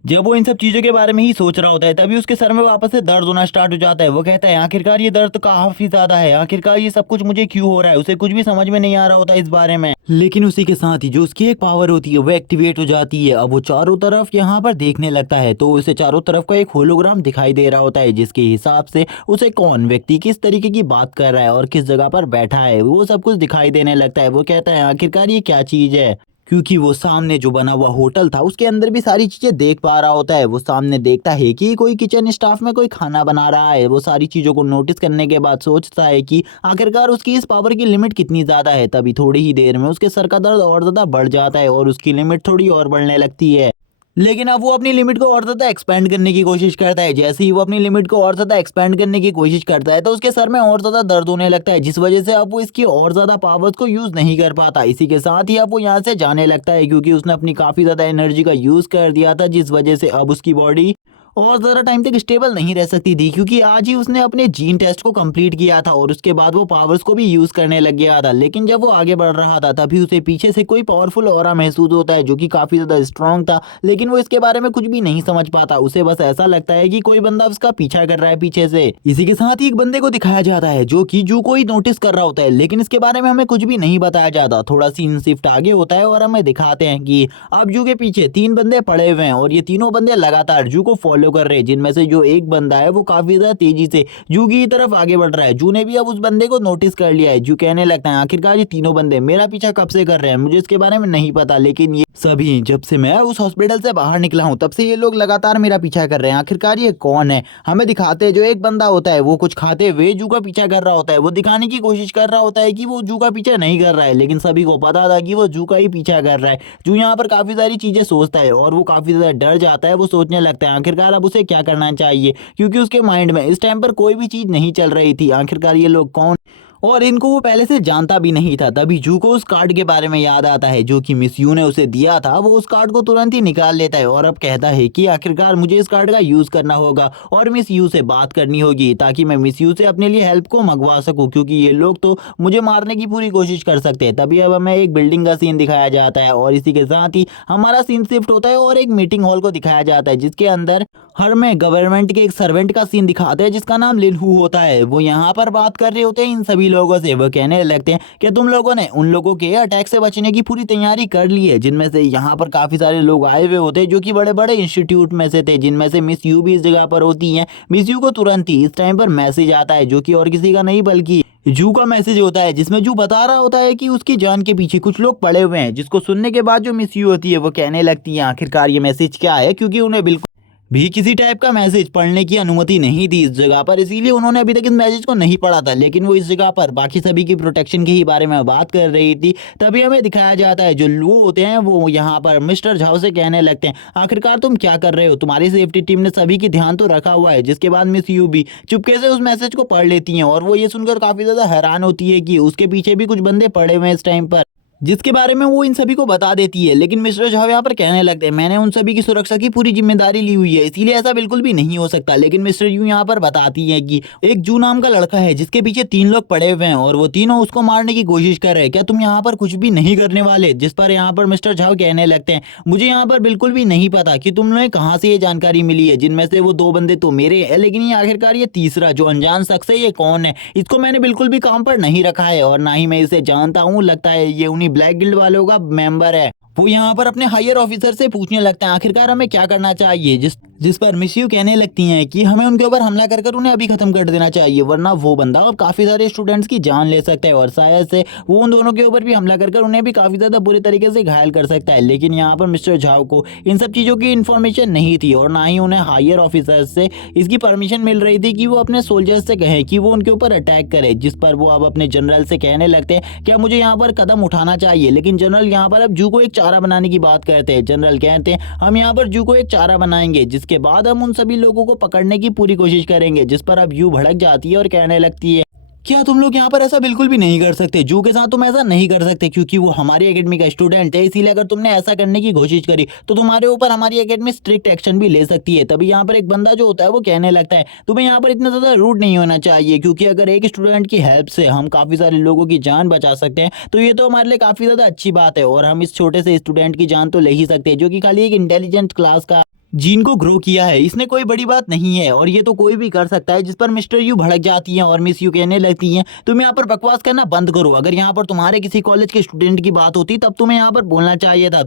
जब वो इन सब चीज़ों के बारे में ही सोच रहा होता है तभी उसके सर में वापस से दर्द होना स्टार्ट हो जाता है। वो कहता है आखिरकार ये दर्द तो काफ़ी ज़्यादा है, आखिरकार ये सब कुछ मुझे क्यों हो रहा है। उसे कुछ भी समझ में नहीं आ रहा होता इस बारे में, लेकिन उसी के साथ ही जो उसकी एक पावर होती है वो एक्टिवेट हो जाती है। अब वो चारों तरफ यहाँ पर देखने लगता है तो उसे चारों तरफ का एक होलोग्राम दिखाई दे रहा होता है, जिसके हिसाब से उसे कौन व्यक्ति किस तरीके की बात कर रहा है और किस जगह पर बैठा है वो सब कुछ दिखाई देने लगता है। वो कहता है आखिरकार ये क्या चीज़ है, क्योंकि वो सामने जो बना हुआ होटल था उसके अंदर भी सारी चीजें देख पा रहा होता है। वो सामने देखता है कि कोई किचन स्टाफ में कोई खाना बना रहा है। वो सारी चीजों को नोटिस करने के बाद सोचता है कि आखिरकार उसकी इस पावर की लिमिट कितनी ज्यादा है। तभी थोड़ी ही देर में उसके सर का दर्द और ज्यादा बढ़ जाता है और उसकी लिमिट थोड़ी और बढ़ने लगती है। लेकिन अब वो अपनी लिमिट को और ज़्यादा एक्सपेंड करने की कोशिश करता है। जैसे ही वो अपनी लिमिट को और ज़्यादा एक्सपेंड करने की कोशिश करता है तो उसके सर में और ज़्यादा दर्द होने लगता है, जिस वजह से अब वो इसकी और ज़्यादा पावर्स को यूज़ नहीं कर पाता। इसी के साथ ही अब वो यहाँ से जाने लगता है, क्योंकि उसने अपनी काफ़ी ज़्यादा एनर्जी का यूज़ कर दिया था, जिस वजह से अब उसकी बॉडी और ज़्यादा टाइम तक स्टेबल नहीं रह सकती थी, क्योंकि आज ही उसने अपने जीन टेस्ट को कंप्लीट किया था और उसके बाद वो पावर्स को भी यूज़ करने लग गया था। लेकिन जब वो आगे बढ़ रहा था तभी उसे पीछे से कोई पावरफुल ऑरा महसूस होता है जो कि काफ़ी ज़्यादा स्ट्रांग था, लेकिन वो इसके बारे में कुछ भी नहीं समझ पाता। उसे बस ऐसा लगता है कि कोई बंदा उसका पीछा कर रहा है पीछे से। इसी के साथ ही एक बंदे को दिखाया जाता है जो कि जू को ही नोटिस कर रहा होता है, लेकिन इसके बारे में हमें कुछ भी नहीं बताया जाता। थोड़ा सीन शिफ्ट आगे होता है और हमें दिखाते हैं कि अब जू के पीछे 3 बंदे पड़े हुए हैं और ये तीनों बंदे लगातार जू को फॉलो कर रहे हैं, जिनमें से जो एक बंदा है वो काफी ज्यादा तेजी से जू की तरफ आगे बढ़ रहा है। जू ने भी अब उस बंदे को नोटिस कर लिया है। जू कहने लगता है आखिरकार ये तीनों बंदे मेरा पीछा कब से कर रहे हैं, मुझे इसके बारे में नहीं पता, लेकिन ये सभी जब से मैं उस हॉस्पिटल से बाहर निकला हूं तब से ये लोग लगातार मेरा पीछा कर रहे हैं। आखिरकार ये कौन है। हमें दिखाते हैं जो एक बंदा होता है वो कुछ खाते हुए जू का पीछा कर रहा होता है। वो दिखाने की कोशिश कर रहा होता है कि वो जू का पीछा नहीं कर रहा है, लेकिन सभी को पता था कि वो जू का ही पीछा कर रहा है। जू यहाँ पर काफी सारी चीजें सोचता है और वो काफी ज्यादा डर जाता है। वो सोचने लगता है आखिरकार अब उसे क्या करना चाहिए, क्योंकि उसके माइंड में इस टाइम पर कोई भी चीज नहीं चल रही थी। आखिरकार ये लोग कौन, और इनको वो पहले से जानता भी नहीं था। तभी जू को उस कार्ड के बारे में याद आता है जो कि मिस यू ने उसे दिया था। वो उस कार्ड को तुरंत ही निकाल लेता है और अब कहता है कि आखिरकार मुझे इस कार्ड का यूज करना होगा और मिस यू से बात करनी होगी, ताकि मैं मिस यू से अपने लिए हेल्प को मंगवा सकूं, क्योंकि ये लोग तो मुझे मारने की पूरी कोशिश कर सकते हैं। तभी अब हमें एक बिल्डिंग का सीन दिखाया जाता है और इसी के साथ ही हमारा सीन शिफ्ट होता है और एक मीटिंग हॉल को दिखाया जाता है, जिसके अंदर हर में गवर्नमेंट के एक सर्वेंट का सीन दिखाते हैं जिसका नाम लिनहू होता है। वो यहाँ पर बात कर रहे होते हैं इन सभी लोगों से। वो कहने लगते हैं कि तुम लोगों ने उन लोगों के अटैक से बचने की पूरी तैयारी कर ली है, जिनमें से यहाँ पर काफी सारे लोग आए हुए होते हैं जो कि बड़े बड़े इंस्टीट्यूट में से थे, जिनमें से मिस यू भी इस जगह पर होती हैं। मिस यू को तुरंत ही इस टाइम पर मैसेज आता है जो कि और किसी का नहीं बल्कि जू का मैसेज होता है, जिसमें जू बता रहा होता है कि उसकी जान के पीछे कुछ लोग पड़े हुए हैं। जिसको सुनने के बाद जो मिस यू होती है वो कहने लगती है आखिरकार ये मैसेज क्या है, क्योंकि उन्हें बिल्कुल भी किसी टाइप का मैसेज पढ़ने की अनुमति नहीं थी इस जगह पर, इसीलिए उन्होंने अभी तक इस मैसेज को नहीं पढ़ा था। लेकिन वो इस जगह पर बाकी सभी की प्रोटेक्शन के ही बारे में बात कर रही थी। तभी हमें दिखाया जाता है जो लोग होते हैं वो यहाँ पर मिस्टर झाओ से कहने लगते हैं आखिरकार तुम क्या कर रहे हो, तुम्हारी सेफ्टी टीम ने सभी की ध्यान तो रखा हुआ है। जिसके बाद मिस यू भी चुपके से उस मैसेज को पढ़ लेती हैं और वो ये सुनकर काफ़ी ज़्यादा हैरान होती है कि उसके पीछे भी कुछ बंदे पड़े हुए हैं इस टाइम पर, जिसके बारे में वो इन सभी को बता देती है। लेकिन मिस्टर झाओ यहाँ पर कहने लगते हैं मैंने उन सभी की सुरक्षा की पूरी जिम्मेदारी ली हुई है, इसीलिए ऐसा बिल्कुल भी नहीं हो सकता। लेकिन मिस्टर यू यहाँ पर बताती है कि एक जू नाम का लड़का है जिसके पीछे 3 लोग पड़े हुए हैं और वो तीनों उसको मारने की कोशिश कर रहे हैं। क्या तुम यहाँ पर कुछ भी नहीं करने वाले। जिस पर यहाँ पर मिस्टर झाओ कहने लगते हैं मुझे यहाँ पर बिल्कुल भी नहीं पता कि तुम लोगों कहाँ से ये जानकारी मिली है, जिनमें से वो 2 बंदे तो मेरे हैं, लेकिन ये आखिरकार ये तीसरा जो अनजान शख्स है ये कौन है। इसको मैंने बिल्कुल भी काम पर नहीं रखा है और ना ही मैं इसे जानता हूँ, लगता है ये उन्हीं ब्लैक गिल्ड वालों का मेंबर है। वो यहाँ पर अपने हायर ऑफिसर से पूछने लगते हैं आखिरकार हमें क्या करना चाहिए, जिस पर मिस यू कहने लगती हैं कि हमें उनके ऊपर हमला कर कर उन्हें अभी खत्म कर देना चाहिए, वरना वो बंदा अब काफ़ी सारे स्टूडेंट्स की जान ले सकता है और शायद से वो उन दोनों के ऊपर भी हमला कर कर उन्हें भी काफ़ी ज़्यादा बुरी तरीके से घायल कर सकता है। लेकिन यहाँ पर मिस्टर झाओ को इन सब चीज़ों की इन्फॉर्मेशन नहीं थी और ना ही उन्हें हायर ऑफिसर से इसकी परमिशन मिल रही थी कि वो अपने सोल्जर्स से कहें कि वो उनके ऊपर अटैक करे, जिस पर वो अब अपने जनरल से कहने लगते हैं क्या मुझे यहाँ पर कदम उठाना चाहिए। लेकिन जनरल यहाँ पर अब जू को एक चारा बनाने की बात करते हैं। जनरल कहते हैं हम यहाँ पर जू को एक चारा बनाएंगे, जिसके बाद हम उन सभी लोगों को पकड़ने की पूरी कोशिश करेंगे, जिस पर अब यू भड़क जाती है और कहने लगती है क्या तुम लोग यहाँ पर ऐसा बिल्कुल भी नहीं कर सकते, जू के साथ तुम ऐसा नहीं कर सकते क्योंकि वो हमारी एकेडमी का स्टूडेंट है, इसीलिए अगर तुमने ऐसा करने की कोशिश करी तो तुम्हारे ऊपर हमारी एकेडमी स्ट्रिक्ट एक्शन भी ले सकती है। तभी यहाँ पर एक बंदा जो होता है वो कहने लगता है तुम्हें यहाँ पर इतना ज़्यादा रूड नहीं होना चाहिए, क्योंकि अगर एक स्टूडेंट की हेल्प से हम काफ़ी सारे लोगों की जान बचा सकते हैं तो ये तो हमारे लिए काफ़ी ज़्यादा अच्छी बात है और हम इस छोटे से स्टूडेंट की जान तो ले ही सकते हैं जो कि खाली एक इंटेलिजेंट क्लास का जीन को ग्रो किया है, इसने कोई बड़ी बात नहीं है और ये तो कोई भी कर सकता है। जिस पर मिस्टर यू भड़क जाती हैं और मिस यू कहने लगती हैं तुम यहाँ पर बकवास करना बंद करो, अगर यहाँ पर तुम्हारे किसी कॉलेज के स्टूडेंट की बात होती तब तुम्हें यहाँ पर बोलना चाहिए था,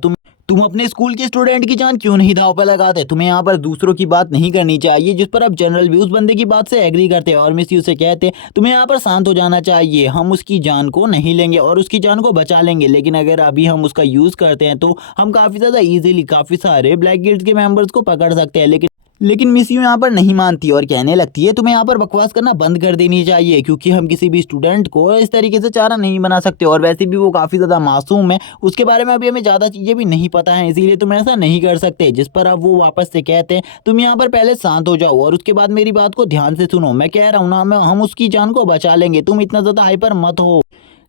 तुम अपने स्कूल के स्टूडेंट की जान क्यों नहीं दांव पर लगाते, तुम्हें यहाँ पर दूसरों की बात नहीं करनी चाहिए। जिस पर अब जनरल भी उस बंदे की बात से एग्री करते हैं और मिस यू से कहते हैं तुम्हें यहाँ पर शांत हो जाना चाहिए, हम उसकी जान को नहीं लेंगे और उसकी जान को बचा लेंगे, लेकिन अगर अभी हम उसका यूज़ करते हैं तो हम काफ़ी ज़्यादा ईजिली काफ़ी सारे ब्लैक गिल्ड के मेंबर्स को पकड़ सकते हैं। लेकिन मिस यू यहाँ पर नहीं मानती और कहने लगती है तुम्हें यहाँ पर बकवास करना बंद कर देनी चाहिए, क्योंकि हम किसी भी स्टूडेंट को इस तरीके से चारा नहीं बना सकते और वैसे भी वो काफ़ी ज़्यादा मासूम है, उसके बारे में अभी हमें ज़्यादा चीज़ें भी नहीं पता है, इसीलिए तुम ऐसा नहीं कर सकते। जिस पर अब वो वापस से कहते हैं तुम यहाँ पर पहले शांत हो जाओ और उसके बाद मेरी बात को ध्यान से सुनो, मैं कह रहा हूँ ना हम उसकी जान को बचा लेंगे, तुम इतना ज़्यादा हाइपर मत हो।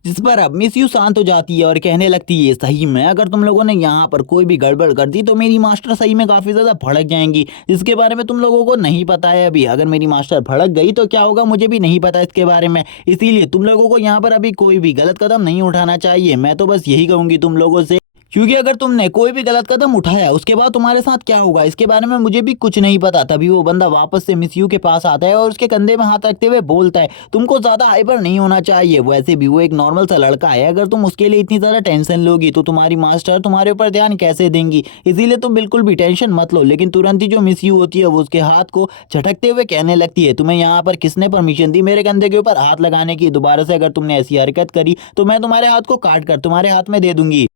जिस पर अब मिस यू शांत हो जाती है और कहने लगती है सही में अगर तुम लोगों ने यहाँ पर कोई भी गड़बड़ कर दी तो मेरी मास्टर सही में काफ़ी ज़्यादा भड़क जाएंगी, जिसके बारे में तुम लोगों को नहीं पता है अभी। अगर मेरी मास्टर भड़क गई तो क्या होगा मुझे भी नहीं पता इसके बारे में, इसीलिए तुम लोगों को यहाँ पर अभी कोई भी गलत कदम नहीं उठाना चाहिए। मैं तो बस यही कहूँगी तुम लोगों से, क्योंकि अगर तुमने कोई भी गलत कदम उठाया उसके बाद तुम्हारे साथ क्या होगा इसके बारे में मुझे भी कुछ नहीं पता। तभी वो बंदा वापस से मिस यू के पास आता है और उसके कंधे में हाथ रखते हुए बोलता है तुमको ज़्यादा हाइपर नहीं होना चाहिए, वैसे भी वो एक नॉर्मल सा लड़का है, अगर तुम उसके लिए इतनी ज़्यादा टेंशन लोगी तो तुम्हारी मास्टर तुम्हारे ऊपर ध्यान कैसे देंगी, इसीलिए तुम बिल्कुल भी टेंशन मत लो। लेकिन तुरंत ही जो मिस यू होती है वो उसके हाथ को झटकते हुए कहने लगती है तुम्हें यहाँ पर किसने परमिशन दी मेरे कंधे के ऊपर हाथ लगाने की, दोबारा से अगर तुमने ऐसी हरकत करी तो मैं तुम्हारे हाथ को काट कर तुम्हारे हाथ में दे दूंगी।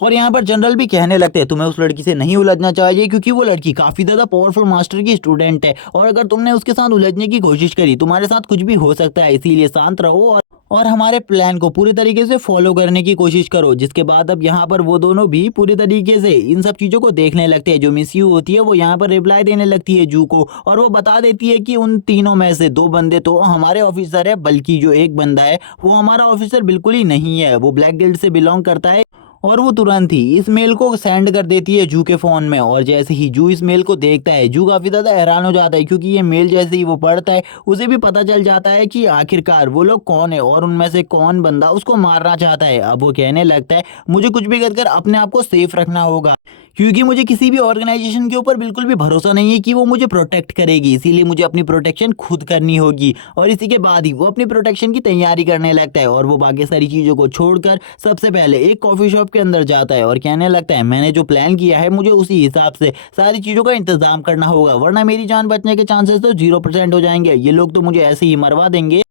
और यहाँ पर जनरल भी कहने लगते हैं तुम्हें उस लड़की से नहीं उलझना चाहिए, क्योंकि वो लड़की काफ़ी ज़्यादा पावरफुल मास्टर की स्टूडेंट है और अगर तुमने उसके साथ उलझने की कोशिश करी तुम्हारे साथ कुछ भी हो सकता है, इसीलिए शांत रहो और हमारे प्लान को पूरे तरीके से फॉलो करने की कोशिश करो। जिसके बाद अब यहाँ पर वो दोनों भी पूरे तरीके से इन सब चीज़ों को देखने लगते हैं। जो मिस यू होती है वो यहाँ पर रिप्लाई देने लगती है जू को और वो बता देती है कि उन तीनों में से दो बंदे तो हमारे ऑफिसर है, बल्कि जो एक बंदा है वो हमारा ऑफिसर बिल्कुल ही नहीं है, वो ब्लैक गिल्ड से बिलोंग करता है। और वो तुरंत ही इस मेल को सेंड कर देती है जू के फ़ोन में और जैसे ही जू इस मेल को देखता है जू काफ़ी ज़्यादा हैरान हो जाता है, क्योंकि ये मेल जैसे ही वो पढ़ता है उसे भी पता चल जाता है कि आखिरकार वो लोग कौन है और उनमें से कौन बंदा उसको मारना चाहता है। अब वो कहने लगता है मुझे कुछ भी कर अपने आप को सेफ रखना होगा, क्योंकि मुझे किसी भी ऑर्गेनाइजेशन के ऊपर बिल्कुल भी भरोसा नहीं है कि वो मुझे प्रोटेक्ट करेगी, इसीलिए मुझे अपनी प्रोटेक्शन खुद करनी होगी। और इसी के बाद ही वो अपनी प्रोटेक्शन की तैयारी करने लगता है और वो बाकी सारी चीज़ों को छोड़कर सबसे पहले एक कॉफ़ी शॉप के अंदर जाता है और कहने लगता है मैंने जो प्लान किया है मुझे उसी हिसाब से सारी चीज़ों का इंतजाम करना होगा, वरना मेरी जान बचने के चांसेस तो 0% हो जाएंगे, ये लोग तो मुझे ऐसे ही मरवा देंगे।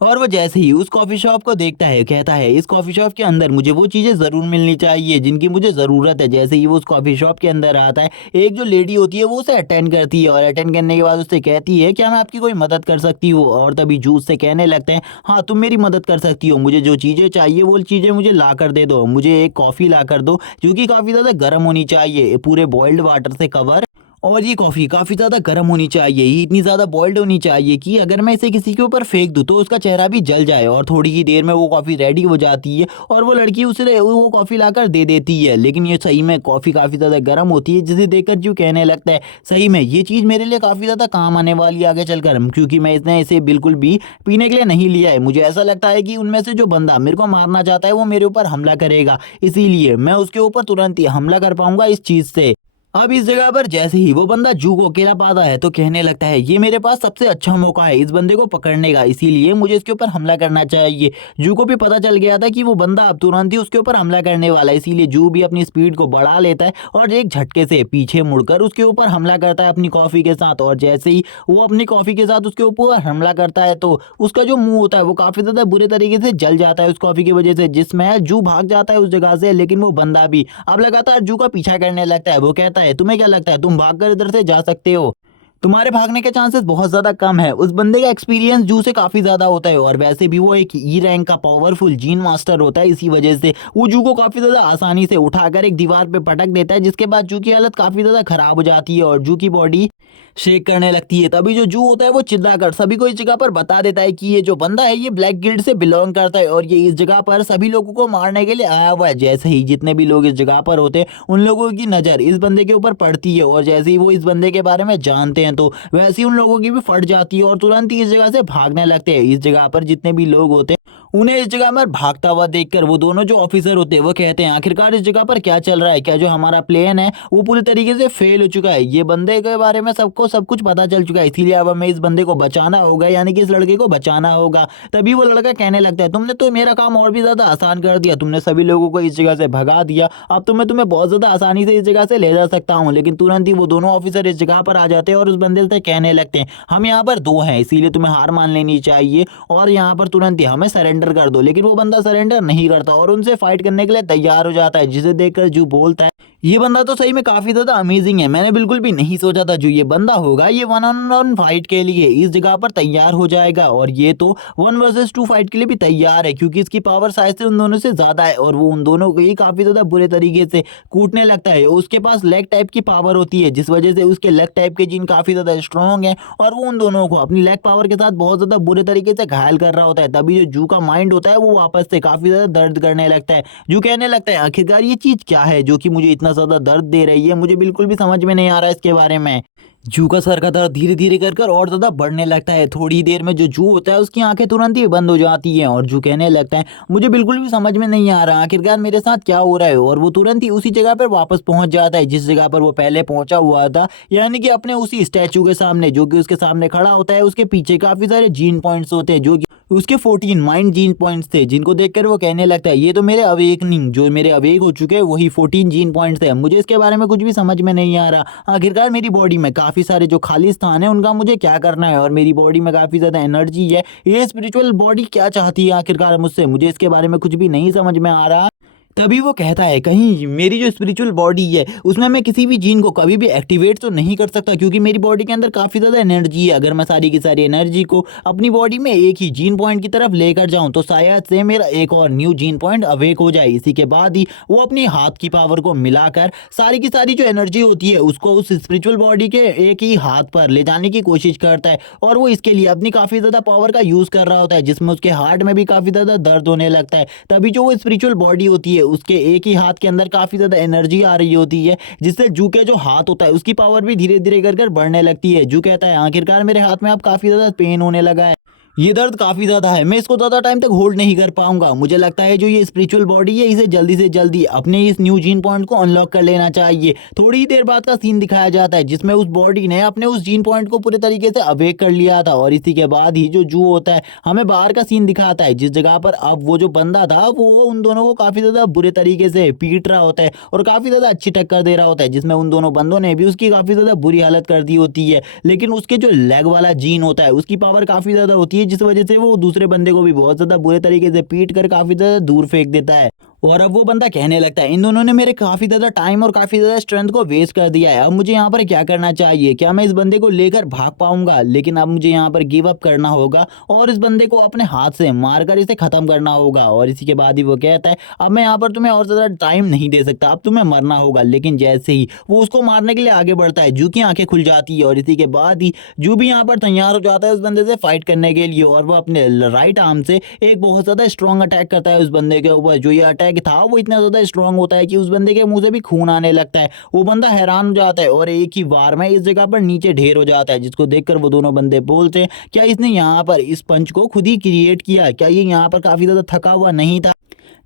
और वो जैसे ही उस कॉफ़ी शॉप को देखता है कहता है इस कॉफ़ी शॉप के अंदर मुझे वो चीज़ें ज़रूर मिलनी चाहिए जिनकी मुझे ज़रूरत है। जैसे ही वो उस कॉफ़ी शॉप के अंदर आता है एक जो लेडी होती है वो उसे अटेंड करती है और अटेंड करने के बाद उससे कहती है क्या मैं आपकी कोई मदद कर सकती हूँ, और तभी जूस से कहने लगते हैं हाँ तुम मेरी मदद कर सकती हो, मुझे जो चीज़ें चाहिए वो चीज़ें मुझे ला कर दे दो, मुझे एक कॉफ़ी ला कर दो जो कि काफ़ी ज़्यादा गर्म होनी चाहिए, पूरे बॉइल्ड वाटर से कवर, और ये कॉफ़ी काफ़ी ज़्यादा गर्म होनी चाहिए, ये इतनी ज़्यादा बॉइल्ड होनी चाहिए कि अगर मैं इसे किसी के ऊपर फेंक दूँ तो उसका चेहरा भी जल जाए। और थोड़ी ही देर में वो कॉफ़ी रेडी हो जाती है और वो लड़की उसे वो कॉफ़ी लाकर दे देती है, लेकिन ये सही में कॉफ़ी काफ़ी ज़्यादा गर्म होती है, जिसे देखकर जो कहने लगता है सही में ये चीज़ मेरे लिए काफ़ी ज़्यादा काम आने वाली है आगे चलकर, क्योंकि मैं इसे बिल्कुल भी पीने के लिए नहीं लिया है। मुझे ऐसा लगता है कि उनमें से जो बंदा मेरे को मारना चाहता है वो मेरे ऊपर हमला करेगा, इसीलिए मैं उसके ऊपर तुरंत ही हमला कर पाऊँगा इस चीज़ से। अब इस जगह पर जैसे ही वो बंदा जू को अकेला पाता है तो कहने लगता है ये मेरे पास सबसे अच्छा मौका है इस बंदे को पकड़ने का, इसीलिए मुझे इसके ऊपर हमला करना चाहिए। जू को भी पता चल गया था कि वो बंदा अब तुरंत ही उसके ऊपर हमला करने वाला है, इसीलिए जू भी अपनी स्पीड को बढ़ा लेता है और एक झटके से पीछे मुड़कर उसके ऊपर हमला करता है अपनी कॉफ़ी के साथ। और जैसे ही वो अपनी कॉफ़ी के साथ उसके ऊपर हमला करता है तो उसका जो मुंह होता है वो काफ़ी ज़्यादा बुरे तरीके से जल जाता है उस कॉफ़ी की वजह से, जिसमें जू भाग जाता है उस जगह से। लेकिन वो बंदा भी अब लगातार जू का पीछा करने लगता है। वो कहता है तुम्हें क्या लगता है तुम भागकर इधर से जा सकते हो, तुम्हारे भागने के चांसेस बहुत ज़्यादा कम है। उस बंदे का एक्सपीरियंस जू से काफ़ी ज़्यादा होता है और वैसे भी वो एक ई रैंक का पावरफुल जीन मास्टर होता है, इसी वजह से वो जू को काफ़ी ज़्यादा आसानी से उठाकर एक दीवार पे पटक देता है, जिसके बाद जू की हालत काफ़ी ज़्यादा ख़राब हो जाती है और जू की बॉडी शेक करने लगती है। तभी जो जू होता है वो चिल्लाकर सभी को इस जगह पर बता देता है कि ये जो बंदा है ये ब्लैक गिल्ड से बिलोंग करता है और ये इस जगह पर सभी लोगों को मारने के लिए आया हुआ है। जैसे ही जितने भी लोग इस जगह पर होते हैं उन लोगों की नज़र इस बंदे के ऊपर पड़ती है और जैसे ही वो इस बंदे के बारे में जानते हैं तो वैसे ही उन लोगों की भी फट जाती है और तुरंत ही इस जगह से भागने लगते हैं। इस जगह पर जितने भी लोग होते हैं उन्हें इस जगह पर भागता हुआ देखकर वो दोनों जो ऑफिसर होते हैं वो कहते हैं आखिरकार इस जगह पर क्या चल रहा है, क्या जो हमारा प्लान है वो पूरी तरीके से फेल हो चुका है, ये बंदे के बारे में सबको सब कुछ पता चल चुका है, इसीलिए अब हमें इस बंदे को बचाना होगा, यानी कि इस लड़के को बचाना होगा। तभी वो लड़का कहने लगता है तुमने तो मेरा काम और भी ज़्यादा आसान कर दिया, तुमने सभी लोगों को इस जगह से भगा दिया, अब तो मैं तुम्हें बहुत ज़्यादा आसानी से इस जगह से ले जा सकता हूँ। लेकिन तुरंत ही वो दोनों ऑफिसर इस जगह पर आ जाते हैं और उस बंदे से कहने लगते हैं हम यहाँ पर दो हैं, इसीलिए तुम्हें हार मान लेनी चाहिए और यहाँ पर तुरंत ही हमें सरेंडर कर दो। लेकिन वो बंदा सरेंडर नहीं करता और उनसे फाइट करने के लिए तैयार हो जाता है, जिसे देखकर जू बोलता है ये बंदा तो सही में काफ़ी ज़्यादा अमेजिंग है, मैंने बिल्कुल भी नहीं सोचा था जो ये बंदा होगा ये वन ऑन वन फाइट के लिए इस जगह पर तैयार हो जाएगा और ये तो 1 वर्सेस 2 फाइट के लिए भी तैयार है, क्योंकि इसकी पावर शायद से उन दोनों से ज़्यादा है और वो उन दोनों को ही काफ़ी ज़्यादा बुरे तरीके से कूटने लगता है। उसके पास लेग टाइप की पावर होती है, जिस वजह से उसके लेग टाइप के जीन काफ़ी ज़्यादा स्ट्रॉन्ग है और वो उन दोनों को अपनी लेग पावर के साथ बहुत ज़्यादा बुरे तरीके से घायल कर रहा होता है। तभी जो जू का माइंड होता है वो वापस से काफ़ी ज़्यादा दर्द करने लगता है। जू कहने लगता है आखिरकार ये चीज़ क्या है जो कि मुझे इतना ज़्यादा दर्द दे रही है, मुझे बिल्कुल भी समझ में नहीं आ रहा है इसके बारे में। जू का सर का दर्द धीरे धीरे कर कर और ज़्यादा बढ़ने लगता है। थोड़ी देर में जो जू होता है उसकी आंखें तुरंत ही बंद हो जाती हैं और जू कहने लगता है मुझे बिल्कुल भी समझ में नहीं आ रहा आखिरकार मेरे साथ क्या हो रहा है, और वो तुरंत ही उसी जगह पर वापस पहुंच जाता है जिस जगह पर वो पहले पहुंचा हुआ था, यानी कि अपने उसी स्टैचू के सामने जो कि उसके सामने खड़ा होता है। उसके पीछे काफ़ी सारे जीन पॉइंट्स होते हैं जो कि उसके 14 माइंड जीन पॉइंट्स थे, जिनको देखकर वो कहने लगता है ये तो मेरे अवेकनिंग जो मेरे अवेक हो चुके हैं वही 14 जीन पॉइंट्स है, मुझे इसके बारे में कुछ भी समझ में नहीं आ रहा। आखिरकार मेरी बॉडी में काफ़ी सारे जो खाली स्थान है उनका मुझे क्या करना है और मेरी बॉडी में काफ़ी ज़्यादा एनर्जी है, ये स्पिरिचुअल बॉडी क्या चाहती है आखिरकार मुझसे, मुझे इसके बारे में कुछ भी नहीं समझ में आ रहा। तभी वो कहता है कहीं मेरी जो स्पिरिचुअल बॉडी है उसमें मैं किसी भी जीन को कभी भी एक्टिवेट तो नहीं कर सकता, क्योंकि मेरी बॉडी के अंदर काफ़ी ज़्यादा एनर्जी है। अगर मैं सारी की सारी एनर्जी को अपनी बॉडी में एक ही जीन पॉइंट की तरफ लेकर जाऊं तो शायद से मेरा एक और न्यू जीन पॉइंट अवेक हो जाए। इसी के बाद ही वो अपनी हाथ की पावर को मिलाकर सारी की सारी जो एनर्जी होती है उसको उस स्पिरिचुअल बॉडी के एक ही हाथ पर ले जाने की कोशिश करता है और वो इसके लिए अपनी काफ़ी ज़्यादा पावर का यूज़ कर रहा होता है, जिसमें उसके हार्ट में भी काफ़ी ज़्यादा दर्द होने लगता है। तभी जो वो स्पिरिचुअल बॉडी होती है उसके एक ही हाथ के अंदर काफ़ी ज़्यादा एनर्जी आ रही होती है, जिससे जू के जो हाथ होता है उसकी पावर भी धीरे धीरे कर कर बढ़ने लगती है। जू कहता है आखिरकार मेरे हाथ में अब काफ़ी ज़्यादा पेन होने लगा है, ये दर्द काफ़ी ज़्यादा है, मैं इसको ज़्यादा टाइम तक होल्ड नहीं कर पाऊंगा। मुझे लगता है जो ये स्पिरिचुअल बॉडी है इसे जल्दी से जल्दी अपने इस न्यू जीन पॉइंट को अनलॉक कर लेना चाहिए। थोड़ी ही देर बाद का सीन दिखाया जाता है जिसमें उस बॉडी ने अपने उस जीन पॉइंट को पूरे तरीके से अवेक कर लिया था और इसी के बाद ही जो जू होता है हमें बाहर का सीन दिखाता है, जिस जगह पर अब वो जो बंदा था वो उन दोनों को काफ़ी ज़्यादा बुरे तरीके से पीट रहा होता है और काफ़ी ज़्यादा अच्छी टक्कर दे रहा होता है, जिसमें उन दोनों बंदों ने भी उसकी काफ़ी ज़्यादा बुरी हालत कर दी होती है। लेकिन उसके जो लेग वाला जीन होता है उसकी पावर काफ़ी ज़्यादा होती है, जिस वजह से वो दूसरे बंदे को भी बहुत ज़्यादा बुरे तरीके से पीट कर काफ़ी ज़्यादा दूर फेंक देता है। और अब वो बंदा कहने लगता है इन दोनों ने मेरे काफ़ी ज़्यादा टाइम और काफ़ी ज़्यादा स्ट्रेंथ को वेस्ट कर दिया है, अब मुझे यहाँ पर क्या करना चाहिए, क्या मैं इस बंदे को लेकर भाग पाऊंगा। लेकिन अब मुझे यहाँ पर गिव अप करना होगा और इस बंदे को अपने हाथ से मारकर इसे ख़त्म करना होगा। और इसी के बाद ही वो कहता है अब मैं यहाँ पर तुम्हें और ज़्यादा टाइम नहीं दे सकता, अब तुम्हें मरना होगा। लेकिन जैसे ही वो उसको मारने के लिए आगे बढ़ता है जू की आंखें खुल जाती है और इसी के बाद ही जू भी यहाँ पर तैयार हो जाता है उस बंदे से फाइट करने के लिए और वो अपने राइट आर्म से एक बहुत ज़्यादा स्ट्रॉन्ग अटैक करता है उस बंदे के ऊपर। जो ये अटैक था वो इतना ज़्यादा स्ट्रॉन्ग होता है कि उस बंदे के मुंह से भी खून आने लगता है। वो बंदा हैरान हो जाता है और एक ही वार में इस जगह पर नीचे ढेर हो जाता है, जिसको देखकर वो दोनों बंदे बोलते हैं क्या इसने यहाँ पर इस पंच को खुद ही क्रिएट किया, क्या ये यहाँ पर काफ़ी ज़्यादा थका हुआ नहीं था।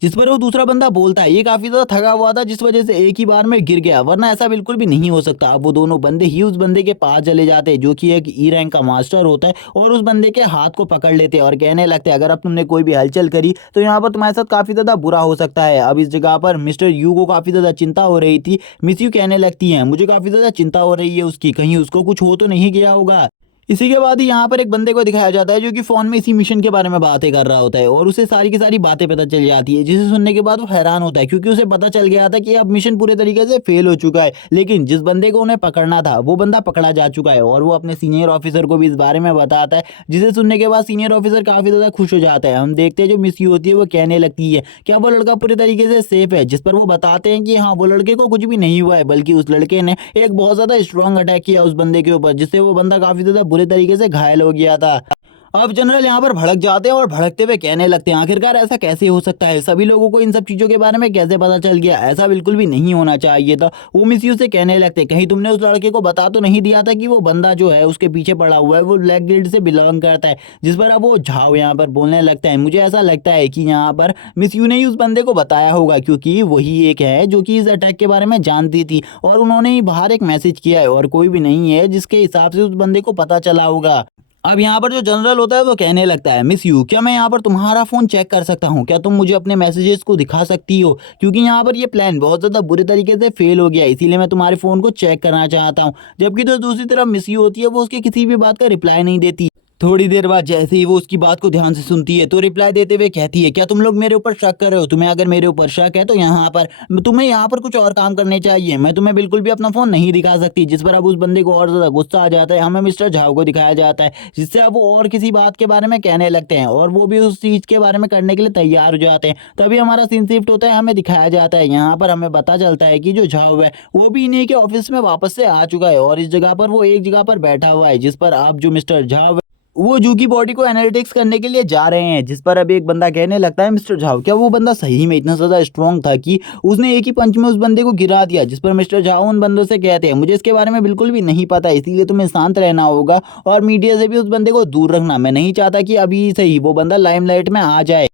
जिस पर वो दूसरा बंदा बोलता है ये काफ़ी ज़्यादा थका हुआ था जिस वजह से एक ही बार में गिर गया, वरना ऐसा बिल्कुल भी नहीं हो सकता। अब वो दोनों बंदे ही उस बंदे के पास चले जाते हैं जो कि एक ई रैंक का मास्टर होता है और उस बंदे के हाथ को पकड़ लेते हैं और कहने लगते हैं अगर अब तुमने कोई भी हलचल करी तो यहाँ पर तुम्हारे साथ काफ़ी ज़्यादा बुरा हो सकता है। अब इस जगह पर मिस्टर यू को काफ़ी ज़्यादा चिंता हो रही थी। मिस यू कहने लगती हैं मुझे काफ़ी ज़्यादा चिंता हो रही है उसकी, कहीं उसको कुछ हो तो नहीं गया होगा। इसी के बाद ही यहाँ पर एक बंदे को दिखाया जाता है जो कि फ़ोन में इसी मिशन के बारे में बातें कर रहा होता है और उसे सारी की सारी बातें पता चल जाती है, जिसे सुनने के बाद वो हैरान होता है क्योंकि उसे पता चल गया था कि अब मिशन पूरे तरीके से फेल हो चुका है। लेकिन जिस बंदे को उन्हें पकड़ना था वो बंदा पकड़ा जा चुका है और वो अपने सीनियर ऑफिसर को भी इस बारे में बताता है, जिसे सुनने के बाद सीनियर ऑफिसर काफ़ी ज़्यादा खुश हो जाता है। हम देखते हैं जो मिस यू होती है वो कहने लगती है क्या वो लड़का पूरे तरीके से सेफ है, जिस पर वो बताते हैं कि हाँ वो लड़के को कुछ भी नहीं हुआ है, बल्कि उस लड़के ने एक बहुत ज़्यादा स्ट्रॉन्ग अटैक किया उस बंदे के ऊपर, जिससे वो बंदा काफ़ी ज़्यादा बुरे तरीके से घायल हो गया था। अब जनरल यहाँ पर भड़क जाते हैं और भड़कते हुए कहने लगते हैं आखिरकार ऐसा कैसे हो सकता है, सभी लोगों को इन सब चीज़ों के बारे में कैसे पता चल गया, ऐसा बिल्कुल भी नहीं होना चाहिए था। वो मिस यू से कहने लगते कहीं तुमने उस लड़के को बता तो नहीं दिया था कि वो बंदा जो है उसके पीछे पड़ा हुआ है वो ब्लैक गिल्ड से बिलोंग करता है। जिस पर अब वो झाओ यहाँ पर बोलने लगता है मुझे ऐसा लगता है कि यहाँ पर मिस यू ने ही उस बंदे को बताया होगा क्योंकि वही एक है जो कि इस अटैक के बारे में जानती थी और उन्होंने ही बाहर एक मैसेज किया है और कोई भी नहीं है जिसके हिसाब से उस बंदे को पता चला होगा। अब यहाँ पर जो जनरल होता है वो कहने लगता है मिस यू क्या मैं यहाँ पर तुम्हारा फ़ोन चेक कर सकता हूँ, क्या तुम मुझे अपने मैसेजेस को दिखा सकती हो, क्योंकि यहाँ पर ये प्लान बहुत ज़्यादा बुरे तरीके से फेल हो गया इसीलिए मैं तुम्हारे फ़ोन को चेक करना चाहता हूँ। जबकि तो दूसरी तरफ मिस यू होती है वो उसके किसी भी बात का रिप्लाई नहीं देती। थोड़ी देर बाद जैसे ही वो उसकी बात को ध्यान से सुनती है तो रिप्लाई देते हुए कहती है क्या तुम लोग मेरे ऊपर शक कर रहे हो, तुम्हें अगर मेरे ऊपर शक है तो यहाँ पर तुम्हें यहाँ पर कुछ और काम करने चाहिए, मैं तुम्हें बिल्कुल भी अपना फ़ोन नहीं दिखा सकती। जिस पर अब उस बंदे को और ज़्यादा गुस्सा आ जाता है। हमें मिस्टर झाओ को दिखाया जाता है जिससे अब वो और किसी बात के बारे में कहने लगते हैं और वो भी उस चीज़ के बारे में करने के लिए तैयार हो जाते हैं। तभी हमारा सीन शिफ्ट होता है, हमें दिखाया जाता है यहाँ पर हमें पता चलता है कि जो झाओ है वो भी इन्हीं के ऑफिस में वापस से आ चुका है और इस जगह पर वो एक जगह पर बैठा हुआ है, जिस पर अब जो मिस्टर झाओ वो जू की बॉडी को एनालिटिक्स करने के लिए जा रहे हैं। जिस पर अब एक बंदा कहने लगता है मिस्टर झाओ क्या वो बंदा सही में इतना ज़्यादा स्ट्रॉन्ग था कि उसने एक ही पंच में उस बंदे को गिरा दिया। जिस पर मिस्टर झाओ उन बंदों से कहते हैं मुझे इसके बारे में बिल्कुल भी नहीं पता, इसीलिए तुम्हें शांत रहना होगा और मीडिया से भी उस बंदे को दूर रखना, मैं नहीं चाहता कि अभी से ही वो बंदा लाइमलाइट में आ जाए।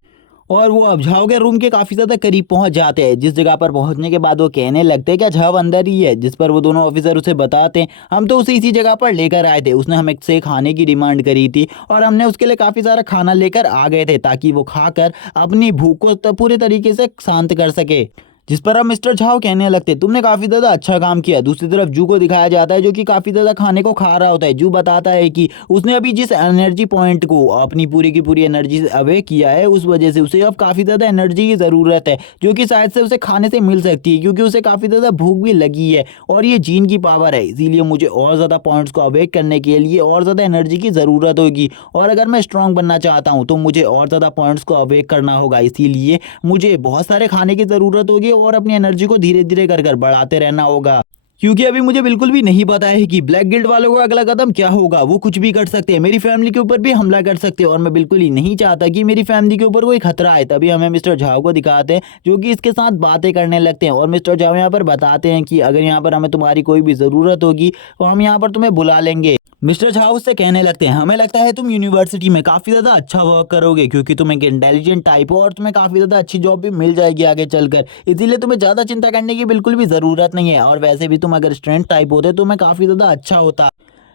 और वो अब झाओ के रूम के काफ़ी ज़्यादा करीब पहुंच जाते हैं, जिस जगह पर पहुंचने के बाद वो कहने लगते हैं क्या झाओ अंदर ही है। जिस पर वो दोनों ऑफिसर उसे बताते हैं हम तो उसे इसी जगह पर लेकर आए थे, उसने हमें से खाने की डिमांड करी थी और हमने उसके लिए काफ़ी सारा खाना लेकर आ गए थे ताकि वो खाकर अपनी भूख को पूरे तरीके से शांत कर सके। जिस पर अब मिस्टर झाओ कहने लगते तुमने काफ़ी ज़्यादा अच्छा काम किया। दूसरी तरफ जू को दिखाया जाता है जो कि काफ़ी ज़्यादा खाने को खा रहा होता है। जू बताता है कि उसने अभी जिस एनर्जी पॉइंट को अपनी पूरी की पूरी एनर्जी से अवे किया है उस वजह से उसे अब काफ़ी ज़्यादा एनर्जी की ज़रूरत है जो कि शायद से उसे खाने से मिल सकती है क्योंकि उसे काफ़ी ज़्यादा भूख भी लगी है और ये जीन की पावर है, इसीलिए मुझे और ज़्यादा पॉइंट्स को अवेक करने के लिए और ज़्यादा एनर्जी की ज़रूरत होगी और अगर मैं स्ट्रॉन्ग बनना चाहता हूँ तो मुझे और ज़्यादा पॉइंट्स को अवेक करना होगा, इसीलिए मुझे बहुत सारे खाने की ज़रूरत होगी और अपनी एनर्जी को धीरे धीरे कर कर बढ़ाते रहना होगा। क्योंकि अभी मुझे बिल्कुल भी नहीं पता है कि ब्लैक गिल्ड वालों का अगला कदम क्या होगा, वो कुछ भी कर सकते हैं, मेरी फैमिली के ऊपर भी हमला कर सकते हैं और मैं बिल्कुल ही नहीं चाहता कि मेरी फैमिली के ऊपर कोई खतरा आए। तभी हमें मिस्टर झाओ को दिखाते हैं जो कि इसके साथ बातें करने लगते हैं और मिस्टर झाओ यहाँ पर बताते हैं कि अगर यहाँ पर हमें तुम्हारी कोई भी ज़रूरत होगी तो हम यहाँ पर तुम्हें बुला लेंगे। मिस्टर झाओ उससे कहने लगते हैं हमें लगता है तुम यूनिवर्सिटी में काफ़ी ज़्यादा अच्छा वर्क करोगे क्योंकि तुम एक इंटेलिजेंट टाइप हो और तुम्हें काफ़ी ज़्यादा अच्छी जॉब भी मिल जाएगी आगे चलकर, इसीलिए तुम्हें ज़्यादा चिंता करने की बिल्कुल भी ज़रूरत नहीं है और वैसे भी तुम अगर स्टूडेंट टाइप होते तो मैं काफ़ी ज़्यादा अच्छा होता।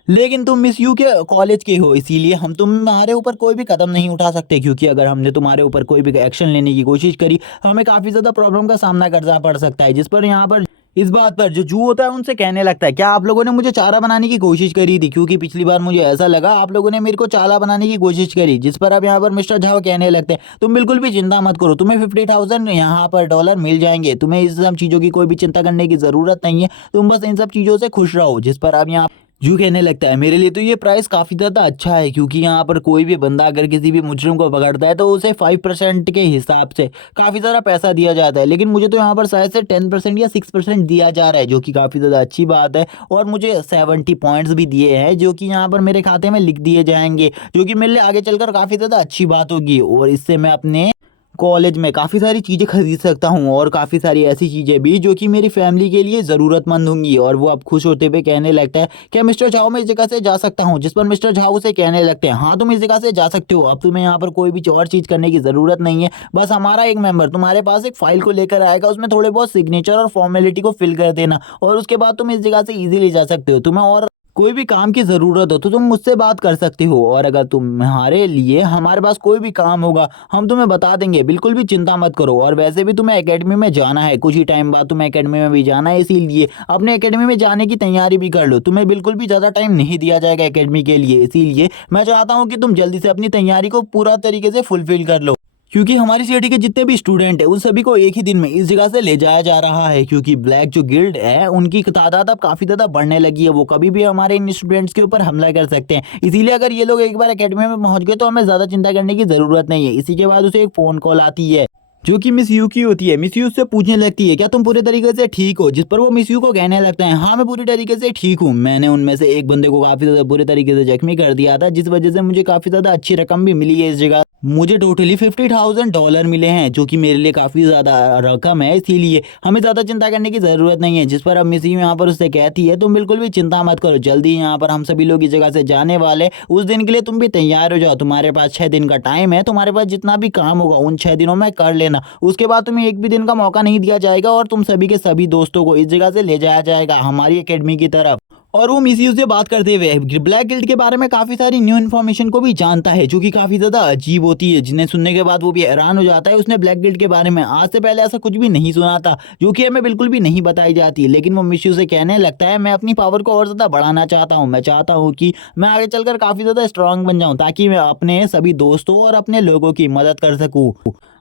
लेकिन तुम मिस यू के कॉलेज के हो इसीलिए हम तुम्हारे ऊपर कोई भी कदम नहीं उठा सकते क्योंकि अगर हमने तुम्हारे ऊपर कोई भी एक्शन लेने की कोशिश करी हमें काफ़ी ज़्यादा प्रॉब्लम का सामना करना पड़ सकता है। जिस पर यहाँ पर इस बात पर जो जू होता है उनसे कहने लगता है क्या आप लोगों ने मुझे चारा बनाने की कोशिश करी थी, क्योंकि पिछली बार मुझे ऐसा लगा आप लोगों ने मेरे को चारा बनाने की कोशिश करी। जिस पर अब यहाँ पर मिस्टर झाओ कहने लगते हैं तुम बिल्कुल भी चिंता मत करो, तुम्हें 50,000 यहाँ पर डॉलर मिल जाएंगे, तुम्हें इस सब चीज़ों की कोई भी चिंता करने की ज़रूरत नहीं है, तुम बस इन सब चीज़ों से खुश रहो। जिस पर अब यहाँ जू कहने लगता है मेरे लिए तो ये प्राइस काफ़ी ज़्यादा अच्छा है क्योंकि यहाँ पर कोई भी बंदा अगर किसी भी मुजरिम को पकड़ता है तो उसे 5% के हिसाब से काफ़ी सारा पैसा दिया जाता है, लेकिन मुझे तो यहाँ पर शायद से 10% या 6% दिया जा रहा है जो कि काफ़ी ज़्यादा अच्छी बात है और मुझे 70 पॉइंट्स भी दिए हैं जो कि यहाँ पर मेरे खाते में लिख दिए जाएंगे जो कि मेरे लिए आगे चलकर काफ़ी ज़्यादा अच्छी बात होगी और इससे मैं अपने कॉलेज में काफ़ी सारी चीज़ें खरीद सकता हूँ और काफ़ी सारी ऐसी चीज़ें भी जो कि मेरी फैमिली के लिए ज़रूरतमंद होंगी। और वो अब खुश होते हुए कहने लगता है, क्या मिस्टर झाओ मैं इस जगह से जा सकता हूँ? जिस पर मिस्टर झाओ उसे कहने लगते हैं, हाँ तुम इस जगह से जा सकते हो, अब तुम्हें यहाँ पर कोई भी और चीज़ करने की ज़रूरत नहीं है। बस हमारा एक मेंबर तुम्हारे पास एक फ़ाइल को लेकर आएगा, उसमें थोड़े बहुत सिग्नेचर और फॉर्मेलिटी को फिल कर देना और उसके बाद तुम इस जगह से ईज़िली जा सकते हो। तुम्हें और कोई भी काम की ज़रूरत हो तो तुम मुझसे बात कर सकते हो, और अगर तुम्हारे लिए हमारे पास कोई भी काम होगा हम तुम्हें बता देंगे, बिल्कुल भी चिंता मत करो। और वैसे भी तुम्हें एकेडमी में जाना है, कुछ ही टाइम बाद तुम्हें एकेडमी में भी जाना है, इसीलिए अपने एकेडमी में जाने की तैयारी भी कर लो। तुम्हें बिल्कुल भी ज़्यादा टाइम नहीं दिया जाएगा एकेडमी के लिए, इसीलिए मैं चाहता हूँ कि तुम जल्दी से अपनी तैयारी को पूरा तरीके से फुलफिल कर लो, क्योंकि हमारी सिटी के जितने भी स्टूडेंट हैं उन सभी को एक ही दिन में इस जगह से ले जाया जा रहा है, क्योंकि ब्लैक जो गिल्ड है उनकी तादाद अब काफ़ी ज़्यादा बढ़ने लगी है। वो कभी भी हमारे इन स्टूडेंट्स के ऊपर हमला कर सकते हैं, इसीलिए अगर ये लोग एक बार एकेडमी में पहुंच गए तो हमें ज़्यादा चिंता करने की ज़रूरत नहीं है। इसी के बाद उसे एक फ़ोन कॉल आती है जो कि मिस यू की होती है। मिस यू उससे पूछने लगती है, क्या तुम पूरे तरीके से ठीक हो? जिस पर वो मिस यू को कहने लगता है, हाँ मैं पूरी तरीके से ठीक हूँ। मैंने उनमें से एक बंदे को काफ़ी ज़्यादा बुरे तरीके से जख्मी कर दिया था, जिस वजह से मुझे काफ़ी ज़्यादा अच्छी रकम भी मिली है इस जगह। मुझे टोटली $50,000 मिले हैं, जो कि मेरे लिए काफ़ी ज़्यादा रकम है, इसीलिए हमें ज़्यादा चिंता करने की ज़रूरत नहीं है। जिस पर अब मिस यू यहाँ पर उससे कहती है, तुम बिल्कुल भी चिंता मत करो, जल्दी यहाँ पर हम सभी लोग इस जगह से जाने वाले, उस दिन के लिए तुम भी तैयार हो जाओ। तुम्हारे पास 6 दिन का टाइम है, तुम्हारे पास जितना भी काम होगा उन 6 दिनों में कर लेना। उसके बाद तुम्हें एक भी दिन का मौका नहीं दिया जाएगा और तुम सभी के सभी दोस्तों को इस जगह से ले जाया जाएगा हमारी एकेडमी की तरफ। और वो मिस यू से बात करते हुए ब्लैक गिल्ड के बारे में काफ़ी सारी न्यू इन्फॉर्मेशन को भी जानता है, जो कि काफ़ी ज़्यादा अजीब होती है, जिन्हें सुनने के बाद वो भी हैरान हो जाता है। उसने ब्लैक गिल्ड के बारे में आज से पहले ऐसा कुछ भी नहीं सुना था, जो कि हमें बिल्कुल भी नहीं बताई जाती। लेकिन वो मिस यू से कहने लगता है, मैं अपनी पावर को और ज़्यादा बढ़ाना चाहता हूँ। मैं चाहता हूँ कि मैं आगे चलकर काफ़ी ज़्यादा स्ट्रांग बन जाऊँ, ताकि मैं अपने सभी दोस्तों और अपने लोगों की मदद कर सकूँ।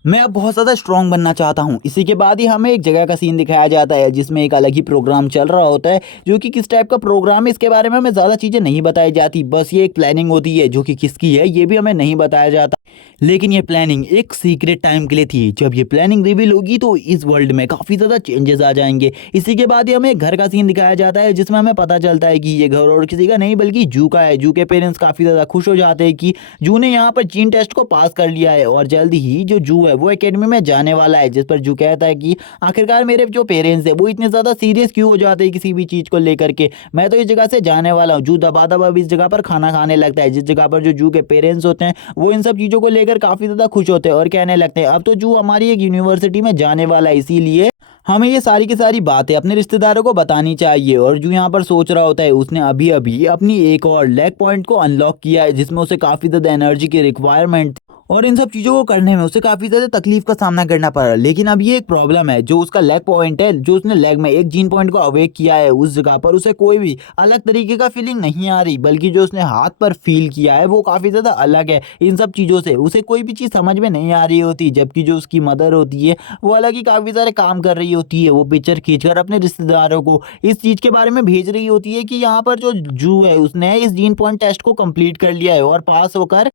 मैं अब बहुत ज़्यादा स्ट्रॉन्ग बनना चाहता हूँ। इसी के बाद ही हमें एक जगह का सीन दिखाया जाता है, जिसमें एक अलग ही प्रोग्राम चल रहा होता है, जो कि किस टाइप का प्रोग्राम है इसके बारे में हमें ज़्यादा चीज़ें नहीं बताई जाती। बस ये एक प्लानिंग होती है, जो कि किसकी है ये भी हमें नहीं बताया जाता। लेकिन ये प्लानिंग एक सीक्रेट टाइम के लिए थी। जब ये प्लानिंग रिवील होगी तो इस वर्ल्ड में काफ़ी ज़्यादा चेंजेस आ जाएंगे। इसी के बाद ही हमें एक घर का सीन दिखाया जाता है, जिसमें हमें पता चलता है कि ये घर और किसी का नहीं बल्कि जू का है। जू के पेरेंट्स काफ़ी ज़्यादा खुश हो जाते हैं कि जू ने यहाँ पर जीन टेस्ट को पास कर लिया है, और जल्दी ही जो जू है वो एकेडमी में जाने वाला है। जिस पर जू कहता है कि आखिरकार मेरे जो पेरेंट्स है वो इतने ज़्यादा सीरियस क्यों हो जाते हैं किसी भी चीज़ को लेकर के, मैं तो इस जगह से जाने वाला हूँ। जू दबा दबा इस जगह पर खाना खाने लगता है, जिस जगह पर जो जू के पेरेंट्स होते हैं वो इन सब चीज़ों को लेकर काफ़ी ज़्यादा खुश होते हैं और कहने लगते हैं, अब तो जू हमारी एक यूनिवर्सिटी में जाने वाला है, इसीलिए हमें ये सारी की सारी बातें अपने रिश्तेदारों को बतानी चाहिए। और जो यहाँ पर सोच रहा होता है, उसने अभी अभी अपनी एक और लेग पॉइंट को अनलॉक किया है, जिसमें उसे काफ़ी ज़्यादा एनर्जी की रिक्वायरमेंट, और इन सब चीज़ों को करने में उसे काफ़ी ज़्यादा तकलीफ का सामना करना पड़ रहा है। लेकिन अब ये एक प्रॉब्लम है, जो उसका लेग पॉइंट है, जो उसने लेग में एक जीन पॉइंट को अवेक किया है, उस जगह पर उसे कोई भी अलग तरीके का फीलिंग नहीं आ रही, बल्कि जो उसने हाथ पर फील किया है वो काफ़ी ज़्यादा अलग है। इन सब चीज़ों से उसे कोई भी चीज़ समझ में नहीं आ रही होती, जबकि जो उसकी मदर होती है वो अलग ही काफ़ी सारे काम कर रही होती है। वो पिक्चर खींचकर अपने रिश्तेदारों को इस चीज़ के बारे में भेज रही होती है कि यहाँ पर जो जू है उसने इस जीन पॉइंट टेस्ट को कंप्लीट कर लिया है और पास होकर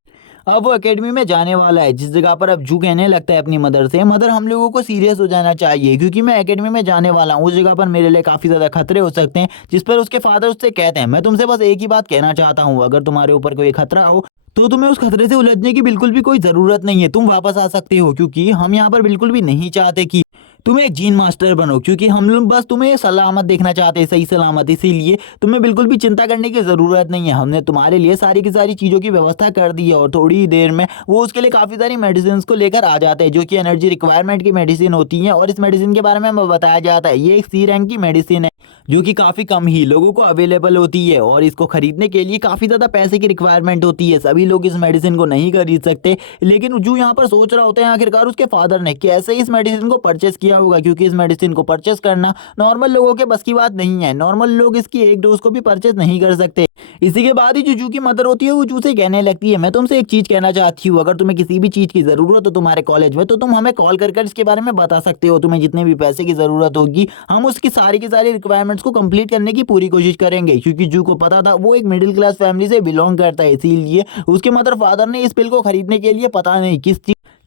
अब वो एकेडमी में जाने वाला है। जिस जगह पर अब जू कहने लगता है अपनी मदर से, मदर हम लोगों को सीरियस हो जाना चाहिए, क्योंकि मैं एकेडमी में जाने वाला हूँ, उस जगह पर मेरे लिए काफ़ी ज़्यादा खतरे हो सकते हैं। जिस पर उसके फादर उससे कहते हैं, मैं तुमसे बस एक ही बात कहना चाहता हूँ, अगर तुम्हारे ऊपर कोई खतरा हो तो तुम्हें उस खतरे से उलझने की बिल्कुल भी कोई ज़रूरत नहीं है, तुम वापस आ सकते हो, क्योंकि हम यहाँ पर बिल्कुल भी नहीं चाहते कि तुम एक जीन मास्टर बनो, क्योंकि हम लोग बस तुम्हें सलामत देखना चाहते हैं, सही सलामत। इसीलिए तुम्हें बिल्कुल भी चिंता करने की ज़रूरत नहीं है, हमने तुम्हारे लिए सारी की सारी चीज़ों की व्यवस्था कर दी है। और थोड़ी ही देर में वो उसके लिए काफ़ी सारी मेडिसिन को लेकर आ जाते हैं, जो कि एनर्जी रिक्वायरमेंट की मेडिसिन होती हैं। और इस मेडिसिन के बारे में हमें बताया जाता है, ये एक सी रैंक की मेडिसिन है, जो कि काफ़ी कम ही लोगों को अवेलेबल होती है, और इसको खरीदने के लिए काफ़ी ज़्यादा पैसे की रिक्वायरमेंट होती है। सभी लोग इस मेडिसिन को नहीं खरीद सकते। लेकिन जो यहाँ पर सोच रहा होता है आखिरकार उसके फादर ने कैसे इस मेडिसिन को परचेस किया होगा, क्योंकि इस मेडिसिन को परचेस करना नॉर्मल लोगों के बस की बात नहीं है। नॉर्मल लोग इसकी एक डोज को भी परचेस नहीं कर सकते। इसी के बाद ही जो जू की मदर होती है वो जू से कहने लगती है, मैं तुमसे एक चीज़ कहना चाहती हूँ, अगर तुम्हें किसी भी चीज़ की ज़रूरत हो तुम्हारे कॉलेज में, तो तुम हमें कॉल कर इसके बारे में बता सकते हो। तुम्हें जितने भी पैसे की ज़रूरत होगी हम उसकी सारी की सारी रिक्वायरमेंट्स को कंप्लीट करने की पूरी कोशिश करेंगे। क्योंकि जू को पता था वो एक मिडिल क्लास फैमिली से बिलोंग करता है, इसीलिए उसके मदर फादर ने इस पिल को खरीदने के लिए पता नहीं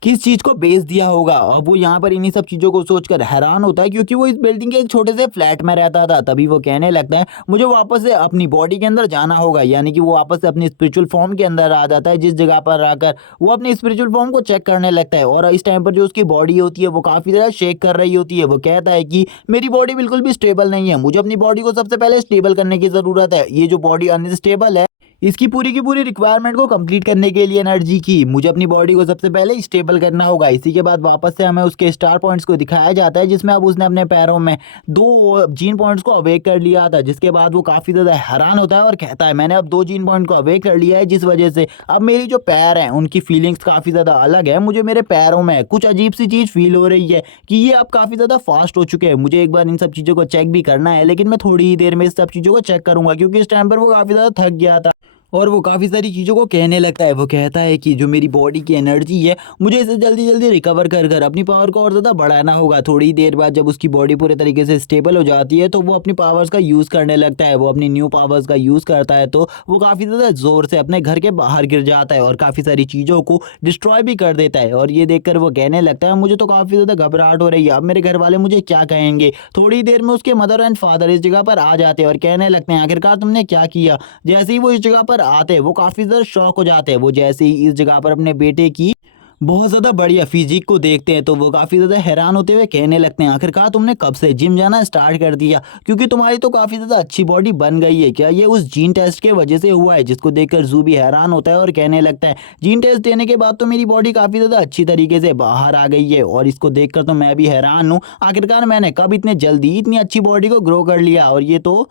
किस चीज़ को बेच दिया होगा। अब वो यहाँ पर इन्हीं सब चीज़ों को सोचकर हैरान होता है क्योंकि वो इस बिल्डिंग के एक छोटे से फ्लैट में रहता था। तभी वो कहने लगता है मुझे वापस से अपनी बॉडी के अंदर जाना होगा, यानी कि वो वापस से अपनी स्पिरिचुअल फॉर्म के अंदर आ जाता है, जिस जगह पर आकर वो अपनी स्पिरिचुअल फॉर्म को चेक करने लगता है। और इस टाइम पर जो उसकी बॉडी होती है वो काफ़ी ज़्यादा शेक कर रही होती है। वो कहता है कि मेरी बॉडी बिल्कुल भी स्टेबल नहीं है, मुझे अपनी बॉडी को सबसे पहले स्टेबल करने की ज़रूरत है। ये जो बॉडी अनस्टेबल है, इसकी पूरी की पूरी रिक्वायरमेंट को कंप्लीट करने के लिए एनर्जी की मुझे अपनी बॉडी को सबसे पहले स्टेबल करना होगा। इसी के बाद वापस से हमें उसके स्टार पॉइंट्स को दिखाया जाता है, जिसमें अब उसने अपने पैरों में 2 जीन पॉइंट्स को अवेक कर लिया था। जिसके बाद वो काफ़ी ज़्यादा हैरान होता है और कहता है मैंने अब 2 जीन पॉइंट को अवेक कर लिया है, जिस वजह से अब मेरी जो पैर हैं उनकी फीलिंग्स काफ़ी ज़्यादा अलग है। मुझे मेरे पैरों में कुछ अजीब सी चीज़ फील हो रही है कि ये अब काफ़ी ज़्यादा फास्ट हो चुके हैं। मुझे एक बार इन सब चीज़ों को चेक भी करना है, लेकिन मैं थोड़ी ही देर में इस सब चीज़ों को चेक करूँगा क्योंकि इस टाइम पर वो काफ़ी ज़्यादा थक गया था। और वो काफ़ी सारी चीज़ों को कहने लगता है। वो कहता है कि जो मेरी बॉडी की एनर्जी है मुझे इसे जल्दी जल्दी रिकवर कर कर अपनी पावर को और ज़्यादा बढ़ाना होगा। थोड़ी देर बाद जब उसकी बॉडी पूरे तरीके से स्टेबल हो जाती है तो वो अपनी पावर्स का यूज़ करने लगता है। वो अपनी न्यू पावर्स का यूज़ करता है तो वो काफ़ी ज़्यादा ज़ोर से अपने घर के बाहर गिर जाता है और काफ़ी सारी चीज़ों को डिस्ट्रॉय भी कर देता है। और ये देखकर वो कहने लगता है मुझे तो काफ़ी ज़्यादा घबराहट हो रही है, अब मेरे घर वाले मुझे क्या कहेंगे। थोड़ी देर में उसके मदर एंड फादर इस जगह पर आ जाते हैं और कहने लगते हैं आखिरकार तुमने क्या किया। जैसे ही वो इस जगह पर आते हैं वो काफ़ी ज़्यादा शॉक हो जाते हैं। वो जैसे ही इस जगह पर अपने बेटे की बहुत ज़्यादा बढ़िया फिजिक को देखते हैं तो वो काफ़ी ज़्यादा हैरान होते हुए कहने लगते हैं आखिरकार तुमने कब से जिम जाना स्टार्ट कर दिया, क्योंकि तुम्हारी तो काफ़ी ज़्यादा अच्छी बॉडी बन गई है। क्या ये उस जीन टेस्ट के वजह से हुआ है। जिसको देखकर जू भी हैरान होता है और कहने लगता है जीन टेस्ट देने के बाद तो मेरी बॉडी काफ़ी ज़्यादा अच्छी तरीके से बाहर आ गई है और इसको देखकर तो मैं भी हैरान हूँ। आखिरकार मैंने कब इतने जल्दी इतनी अच्छी बॉडी को ग्रो कर लिया और ये तो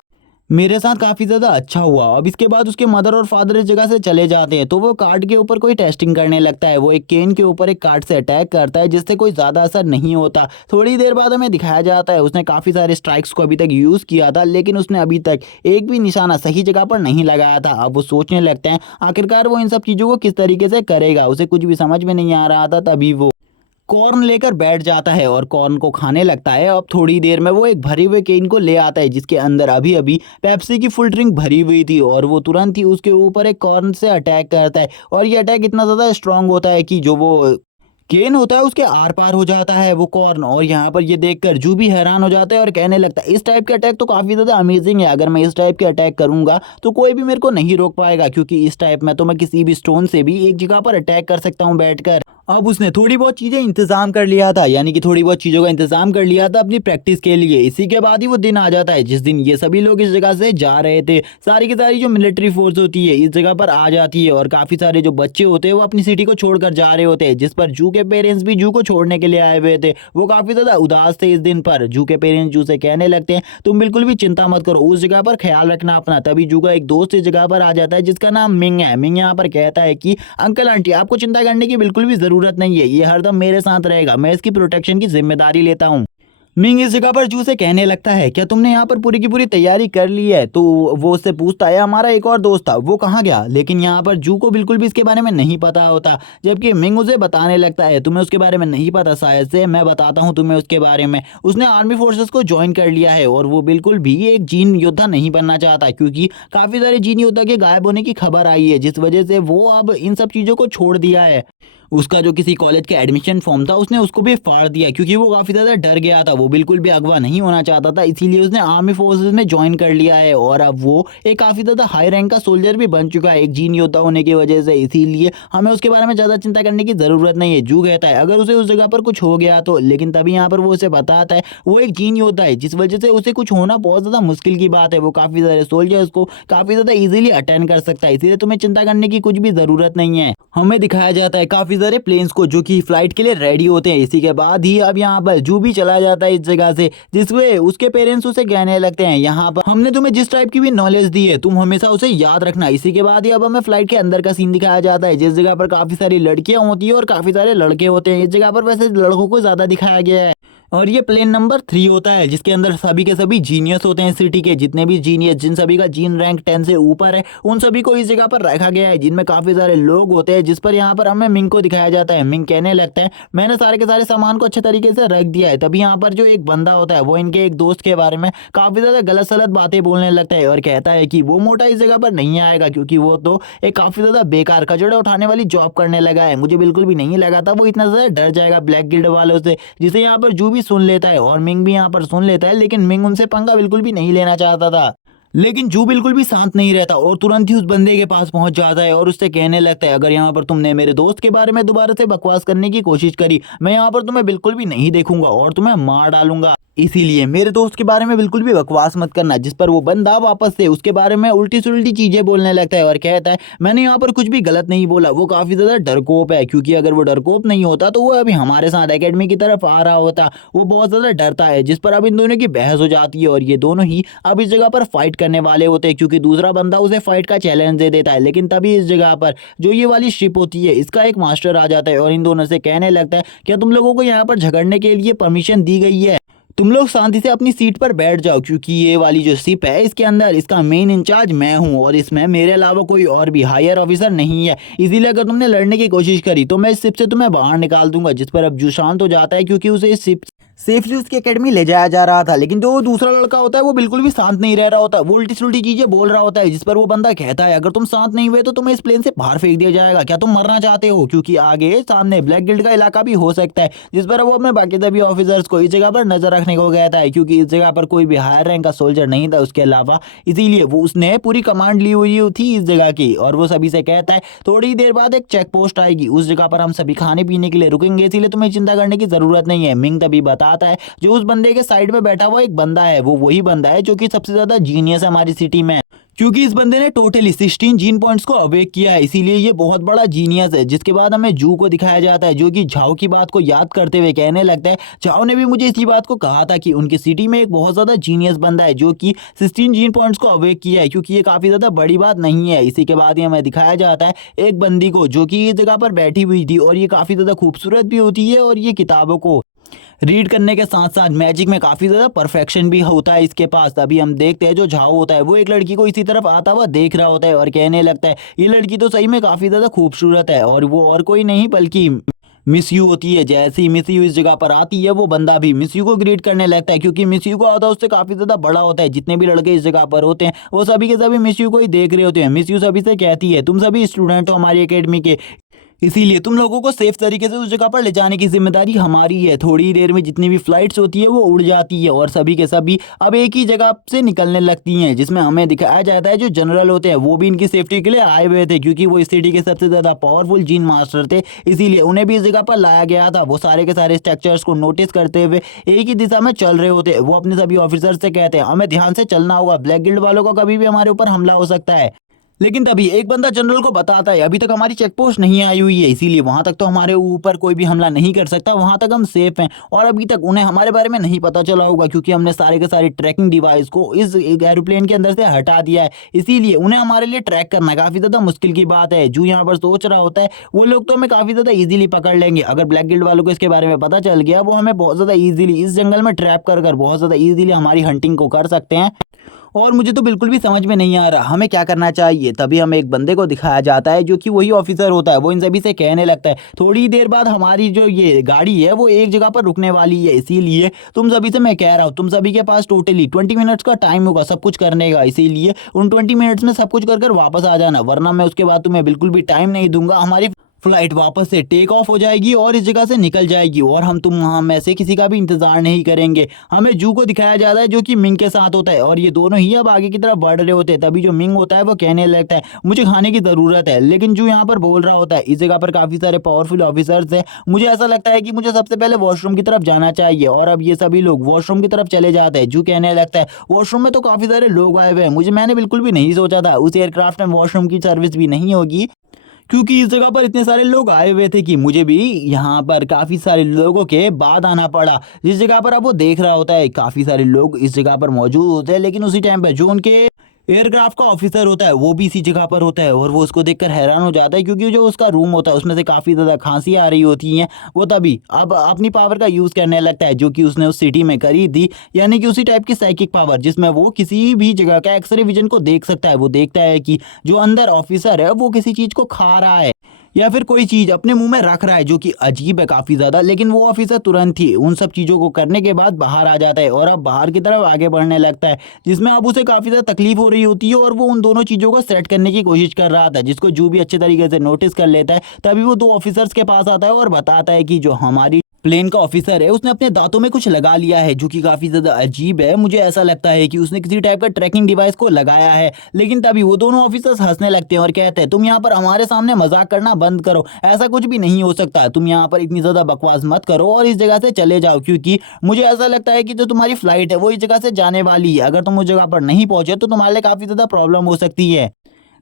मेरे साथ काफ़ी ज़्यादा अच्छा हुआ। अब इसके बाद उसके मदर और फादर इस जगह से चले जाते हैं तो वो कार्ड के ऊपर कोई टेस्टिंग करने लगता है। वो एक केन के ऊपर एक कार्ड से अटैक करता है जिससे कोई ज़्यादा असर नहीं होता। थोड़ी देर बाद हमें दिखाया जाता है उसने काफ़ी सारे स्ट्राइक्स को अभी तक यूज़ किया था, लेकिन उसने अभी तक एक भी निशाना सही जगह पर नहीं लगाया था। अब वो सोचने लगते हैं आखिरकार वो इन सब चीज़ों को किस तरीके से करेगा। उसे कुछ भी समझ में नहीं आ रहा था। तभी वो कॉर्न लेकर बैठ जाता है और कॉर्न को खाने लगता है। अब थोड़ी देर में वो एक भरे हुए केन को ले आता है जिसके अंदर अभी अभी पेप्सी की फुल ड्रिंक भरी हुई थी और वो तुरंत ही उसके ऊपर एक कॉर्न से अटैक करता है। और ये अटैक इतना ज़्यादा स्ट्रांग होता है कि जो वो केन होता है उसके आर पार हो जाता है वो कॉर्न। और यहाँ पर ये देखकर जू भी हैरान हो जाता है और कहने लगता है इस टाइप के अटैक तो काफ़ी ज़्यादा अमेजिंग है। अगर मैं इस टाइप के अटैक करूंगा तो कोई भी मेरे को नहीं रोक पाएगा, क्योंकि इस टाइप में तो मैं किसी भी स्टोन से भी एक जगह पर अटैक कर सकता हूँ बैठकर। अब उसने थोड़ी बहुत चीज़ें इंतज़ाम कर लिया था, यानी कि थोड़ी बहुत चीज़ों का इंतज़ाम कर लिया था अपनी प्रैक्टिस के लिए। इसी के बाद ही वो दिन आ जाता है जिस दिन ये सभी लोग इस जगह से जा रहे थे। सारी की सारी जो मिलिट्री फोर्स होती है इस जगह पर आ जाती है और काफ़ी सारे जो बच्चे होते हैं वो अपनी सिटी को छोड़कर जा रहे होते हैं, जिस पर जू के पेरेंट्स भी जू को छोड़ने के लिए आए हुए थे। वो काफ़ी ज़्यादा उदास थे इस दिन पर। जू के पेरेंट्स जू से कहने लगते हैं तुम बिल्कुल भी चिंता मत करो, उस जगह पर ख्याल रखना अपना। तभी जू का एक दोस्त इस जगह पर आ जाता है जिसका नाम मिंग है। मिंग यहाँ पर कहता है कि अंकल आंटी आपको चिंता करने की बिल्कुल भी ज़रूरत नहीं है, ये हरदम मेरे साथ रहेगा, मैं इसकी प्रोटेक्शन की जिम्मेदारी लेता हूँ। मिंग इस जगह पर जू से कहने लगता है क्या तुमने यहाँ पर पूरी की पूरी तैयारी कर ली है। तो वो उससे पूछता है हमारा एक और दोस्त था वो कहाँ गया। लेकिन यहाँ पर जू को बिल्कुल भी इसके बारे में नहीं पता होता, जबकि मिंग उसे बताने लगता है तुम्हें उसके बारे में नहीं पता, शायद से मैं बताता हूँ तुम्हें उसके बारे में। उसने आर्मी फोर्सेस को ज्वाइन कर लिया है और वो बिल्कुल भी एक जीन योद्धा नहीं बनना चाहता, क्योंकि काफ़ी सारे जीन योद्धा के गायब होने की खबर आई है, जिस वजह से वो अब इन सब चीज़ों को छोड़ दिया है। उसका जो किसी कॉलेज का एडमिशन फॉर्म था उसने उसको भी फाड़ दिया, क्योंकि वो काफ़ी ज़्यादा डर गया था। वो बिल्कुल भी अगवा नहीं होना चाहता था, इसीलिए उसने आर्मी फोर्सेस में ज्वाइन कर लिया है और अब वो एक काफ़ी ज़्यादा हाई रैंक का सोल्जर भी बन चुका है एक जीन योद्धा होने की वजह से। इसीलिए हमें उसके बारे में ज़्यादा चिंता करने की ज़रूरत नहीं है। जू कहता है अगर उसे उस जगह पर कुछ हो गया तो, लेकिन तभी यहाँ पर वो उसे बताता है वो एक जीन योद्धा है, जिस वजह से उसे कुछ होना बहुत ज़्यादा मुश्किल की बात है। वो काफ़ी सारे सोल्जर्स को काफ़ी ज़्यादा ईजिली अटेंड कर सकता है, इसीलिए तुम्हें चिंता करने की कुछ भी ज़रूरत नहीं है। हमें दिखाया जाता है काफ़ी सारे प्लेन्स को जो कि फ्लाइट के लिए रेडी होते हैं। इसी के बाद ही अब यहाँ पर जू भी चला जाता है इस जगह से, जिसमें उसके पेरेंट्स उसे कहने लगते हैं यहाँ पर हमने तुम्हें जिस टाइप की भी नॉलेज दी है तुम हमेशा उसे याद रखना। इसी के बाद ही अब हमें फ्लाइट के अंदर का सीन दिखाया जाता है, जिस जगह पर काफ़ी सारी लड़कियाँ होती है और काफ़ी सारे लड़के होते हैं। इस जगह पर वैसे लड़कों को ज़्यादा दिखाया गया है। और ये प्लेन नंबर 3 होता है जिसके अंदर सभी के सभी जीनियस होते हैं। सिटी के जितने भी जीनियस, जिन सभी का जीन रैंक 10 से ऊपर है, उन सभी को इस जगह पर रखा गया है, जिनमें काफी सारे लोग होते हैं। जिस पर यहाँ पर हमें मिंग को दिखाया जाता है। मिंग कहने लगता है मैंने सारे के सारे सामान को अच्छे तरीके से रख दिया है। तभी यहाँ पर जो एक बंदा होता है वो इनके एक दोस्त के बारे में काफी ज्यादा गलत सलत बातें बोलने लगता है और कहता है कि वो मोटा इस जगह पर नहीं आएगा क्योंकि वो तो एक काफी ज्यादा बेकार कचड़े उठाने वाली जॉब करने लगा है। मुझे बिल्कुल भी नहीं लगा था वो इतना ज्यादा डर जाएगा ब्लैक गिल्ड वालों से, जिसे यहाँ पर जू भी सुन लेता है और मिंग भी यहाँ पर सुन लेता है। लेकिन मिंग उनसे पंगा बिल्कुल भी नहीं लेना चाहता था। लेकिन जू बिल्कुल भी शांत नहीं रहता और तुरंत ही उस बंदे के पास पहुंच जाता है और उससे कहने लगता है अगर यहाँ पर तुमने मेरे दोस्त के बारे में दोबारा से बकवास करने की कोशिश करी, मैं यहाँ पर तुम्हें बिल्कुल भी नहीं देखूंगा और तुम्हें मार डालूंगा। इसीलिए मेरे दोस्त के बारे में बिल्कुल भी बकवास मत करना। जिस पर वो बंदा वापस से उसके बारे में उल्टी सुल्टी चीजें बोलने लगता है और कहता है मैंने यहाँ पर कुछ भी गलत नहीं बोला। वो काफी ज्यादा डरपोक है, क्योंकि अगर वो डरपोक नहीं होता तो वो अभी हमारे साथ एकेडमी की तरफ आ रहा होता। वो बहुत ज्यादा डरता है। जिस पर अब इन दोनों की बहस हो जाती है और ये दोनों ही अब इस जगह पर फाइट करने वाले होते हैं, क्योंकि दूसरा बंदा उसे फाइट का चैलेंज दे देता है। लेकिन तभी इस जगह पर जो ये वाली शिप होती है इसका एक मास्टर आ जाता है और इन दोनों से कहने लगता है क्या तुम लोगों को यहाँ पर झगड़ने के लिए परमिशन दी गई है? तुम लोग शांति से अपनी सीट पर बैठ जाओ, क्योंकि ये वाली जो शिप है इसके अंदर इसका मेन इंचार्ज मैं हूँ और इसमें मेरे अलावा कोई और भी हायर ऑफिसर नहीं है। इसीलिए अगर तुमने लड़ने की कोशिश करी तो मैं इस शिप से तुम्हें बाहर निकाल दूंगा। जिस पर अब जू शांत हो जाता है, क्योंकि उसे इस शिप सेफली उसकी एकेडमी ले जाया जा रहा था। लेकिन जो दूसरा लड़का होता है वो बिल्कुल भी शांत नहीं रह रहा होता, वो उल्टी सुल्टी चीजें बोल रहा होता है। जिस पर वो बंदा कहता है अगर तुम शांत नहीं हुए तो तुम्हें इस प्लेन से बाहर फेंक दिया जाएगा। क्या तुम मरना चाहते हो? क्योंकि आगे सामने ब्लैक गिल्ड का इलाका भी हो सकता है। जिस पर वो अपने बाकी सभी ऑफिसर्स को इस जगह पर नजर रखने को कहता है, क्योंकि इस जगह पर कोई भी हायर रैंक का सोल्जर नहीं था उसके अलावा। इसीलिए वो उसने पूरी कमांड ली हुई थी इस जगह की। और वो सभी से कहता है थोड़ी देर बाद एक चेक पोस्ट आएगी, उस जगह पर हम सभी खाने पीने के लिए रुकेंगे, इसीलिए तुम्हें चिंता करने की जरूरत नहीं है। मिंग तभी बताता है जो उस बंदे के साइड में बैठा हुआ एक बंदा है वो वही बंदा है जो कि सबसे ज्यादा जीनियस है हमारी सिटी में, क्योंकि इस बंदे ने टोटली 16 जीन पॉइंट्स को अवेक किया है। इसीलिए ये बहुत बड़ा जीनियस है। जिसके बाद हमें जू को दिखाया जाता है जो कि झाओ की बात को याद करते हुए कहने लगता है झाओ ने भी मुझे इसी बात को कहा था कि उनकी सिटी में एक बहुत ज्यादा जीनियस बंदा है जो कि 16 जीन पॉइंट्स को अवेक किया है, क्योंकि ये काफी ज्यादा बड़ी बात नहीं है। इसी के बाद ही हमें दिखाया जाता है एक बंदी को जो कि इस जगह पर बैठी हुई थी और ये काफी ज्यादा खूबसूरत भी होती है और ये किताबों को रीड करने के साथ साथ मैजिक में काफी ज्यादा परफेक्शन भी होता है इसके पास। तभी हम देखते हैं जो झाओ होता है वो एक लड़की को इसी तरफ आता हुआ देख रहा होता है और कहने लगता है ये लड़की तो सही में काफी ज्यादा खूबसूरत है। और वो और कोई नहीं बल्कि मिस यू होती है। जैसे ही मिस यू इस जगह पर आती है वो बंदा भी मिस यू को ग्रीट करने लगता है, क्योंकि मिस यू का होता है उससे काफी ज्यादा बड़ा होता है। जितने भी लड़के इस जगह पर होते हैं वो सभी के सभी मिस यू को ही देख रहे होते हैं। मिस यू सभी से कहती है तुम सभी स्टूडेंट हो हमारी एकेडमी के, इसीलिए तुम लोगों को सेफ तरीके से उस जगह पर ले जाने की जिम्मेदारी हमारी है। थोड़ी देर में जितनी भी फ्लाइट्स होती है वो उड़ जाती है और सभी के सभी अब एक ही जगह से निकलने लगती हैं, जिसमें हमें दिखाया जाता है जो जनरल होते हैं वो भी इनकी सेफ्टी के लिए आए हुए थे, क्योंकि वो इस सिटी के सबसे ज्यादा पावरफुल जीन मास्टर थे। इसीलिए उन्हें भी इस जगह पर लाया गया था। वो सारे के सारे स्ट्रक्चर्स को नोटिस करते हुए एक ही दिशा में चल रहे होते। वो अपने सभी ऑफिसर से कहते हैं हमें ध्यान से चलना होगा, ब्लैक गिल्ड वालों को कभी भी हमारे ऊपर हमला हो सकता है। लेकिन तभी एक बंदा जनरल को बताता है अभी तक हमारी चेक पोस्ट नहीं आई हुई है, इसीलिए वहां तक तो हमारे ऊपर कोई भी हमला नहीं कर सकता, वहां तक हम सेफ हैं। और अभी तक उन्हें हमारे बारे में नहीं पता चला होगा, क्योंकि हमने सारे के सारे ट्रैकिंग डिवाइस को इस एरोप्लेन के अंदर से हटा दिया है। इसीलिए उन्हें हमारे लिए ट्रैक करना काफी ज्यादा मुश्किल की बात है। जो यहाँ पर सोच रहा होता है वो लोग तो हमें काफी ज्यादा इजीली पकड़ लेंगे। अगर ब्लैक गिल्ड वालों को इसके बारे में पता चल गया वो हमें बहुत ज्यादा इजीली इस जंगल में ट्रैप कर बहुत ज्यादा इजीली हमारी हंटिंग को कर सकते हैं। और मुझे तो बिल्कुल भी समझ में नहीं आ रहा हमें क्या करना चाहिए। तभी हमें एक बंदे को दिखाया जाता है जो कि वही ऑफिसर होता है। वो इन सभी से कहने लगता है थोड़ी देर बाद हमारी जो ये गाड़ी है वो एक जगह पर रुकने वाली है, इसीलिए तुम सभी से मैं कह रहा हूँ तुम सभी के पास टोटली 20 मिनट्स का टाइम होगा सब कुछ करने का। इसीलिए उन 20 मिनट्स में सब कुछ कर वापस आ जाना, वरना मैं उसके बाद तुम्हें बिल्कुल भी टाइम नहीं दूंगा। हमारी फ्लाइट वापस से टेक ऑफ हो जाएगी और इस जगह से निकल जाएगी और हम में से किसी का भी इंतजार नहीं करेंगे। हमें जू को दिखाया जाता है जो कि मिंग के साथ होता है और ये दोनों ही अब आगे की तरफ बढ़ रहे होते हैं। तभी जो मिंग होता है वो कहने लगता है मुझे खाने की ज़रूरत है, लेकिन जू यहाँ पर बोल रहा होता है इस जगह पर काफ़ी सारे पावरफुल ऑफिसर्स हैं, मुझे ऐसा लगता है कि मुझे सबसे पहले वॉशरूम की तरफ जाना चाहिए। और अब ये सभी लोग वॉशरूम की तरफ चले जाते हैं। जू कहने लगता है वॉशरूम में तो काफ़ी सारे लोग आए हुए हैं, मैंने बिल्कुल भी नहीं सोचा था उस एयरक्राफ्ट में वॉशरूम की सर्विस भी नहीं होगी, क्योंकि इस जगह पर इतने सारे लोग आए हुए थे कि मुझे भी यहाँ पर काफ़ी सारे लोगों के बाद आना पड़ा। जिस जगह पर अब वो देख रहा होता है काफ़ी सारे लोग इस जगह पर मौजूद होते हैं, लेकिन उसी टाइम पर जो उनके एयरक्राफ्ट का ऑफिसर होता है वो भी इसी जगह पर होता है और वो उसको देखकर हैरान हो जाता है क्योंकि जो उसका रूम होता है उसमें से काफ़ी ज़्यादा खांसी आ रही होती हैं। वो तभी अब अपनी पावर का यूज़ करने लगता है जो कि उसने उस सिटी में करी थी, यानी कि उसी टाइप की साइकिक पावर जिसमें वो किसी भी जगह का एक्सरे विजन को देख सकता है। वो देखता है कि जो अंदर ऑफिसर है वो किसी चीज़ को खा रहा है या फिर कोई चीज़ अपने मुंह में रख रहा है, जो कि अजीब है काफ़ी ज़्यादा। लेकिन वो ऑफिसर तुरंत ही उन सब चीज़ों को करने के बाद बाहर आ जाता है और अब बाहर की तरफ आगे बढ़ने लगता है, जिसमें अब उसे काफ़ी ज़्यादा तकलीफ हो रही होती है और वो उन दोनों चीज़ों को सेट करने की कोशिश कर रहा था, जिसको जो भी अच्छे तरीके से नोटिस कर लेता है। तभी वो दो ऑफिसर्स के पास आता है और बताता है कि जो हमारी प्लेन का ऑफिसर है उसने अपने दांतों में कुछ लगा लिया है, जो कि काफ़ी ज़्यादा अजीब है। मुझे ऐसा लगता है कि उसने किसी टाइप का ट्रैकिंग डिवाइस को लगाया है। लेकिन तभी वो दोनों ऑफिसर्स हंसने लगते हैं और कहते हैं तुम यहाँ पर हमारे सामने मजाक करना बंद करो, ऐसा कुछ भी नहीं हो सकता, तुम यहाँ पर इतनी ज़्यादा बकवास मत करो और इस जगह से चले जाओ, क्योंकि मुझे ऐसा लगता है कि जो तुम्हारी फ्लाइट है वो इस जगह से जाने वाली है। अगर तुम उस जगह पर नहीं पहुंचे तो तुम्हारे लिए काफ़ी ज़्यादा प्रॉब्लम हो सकती है।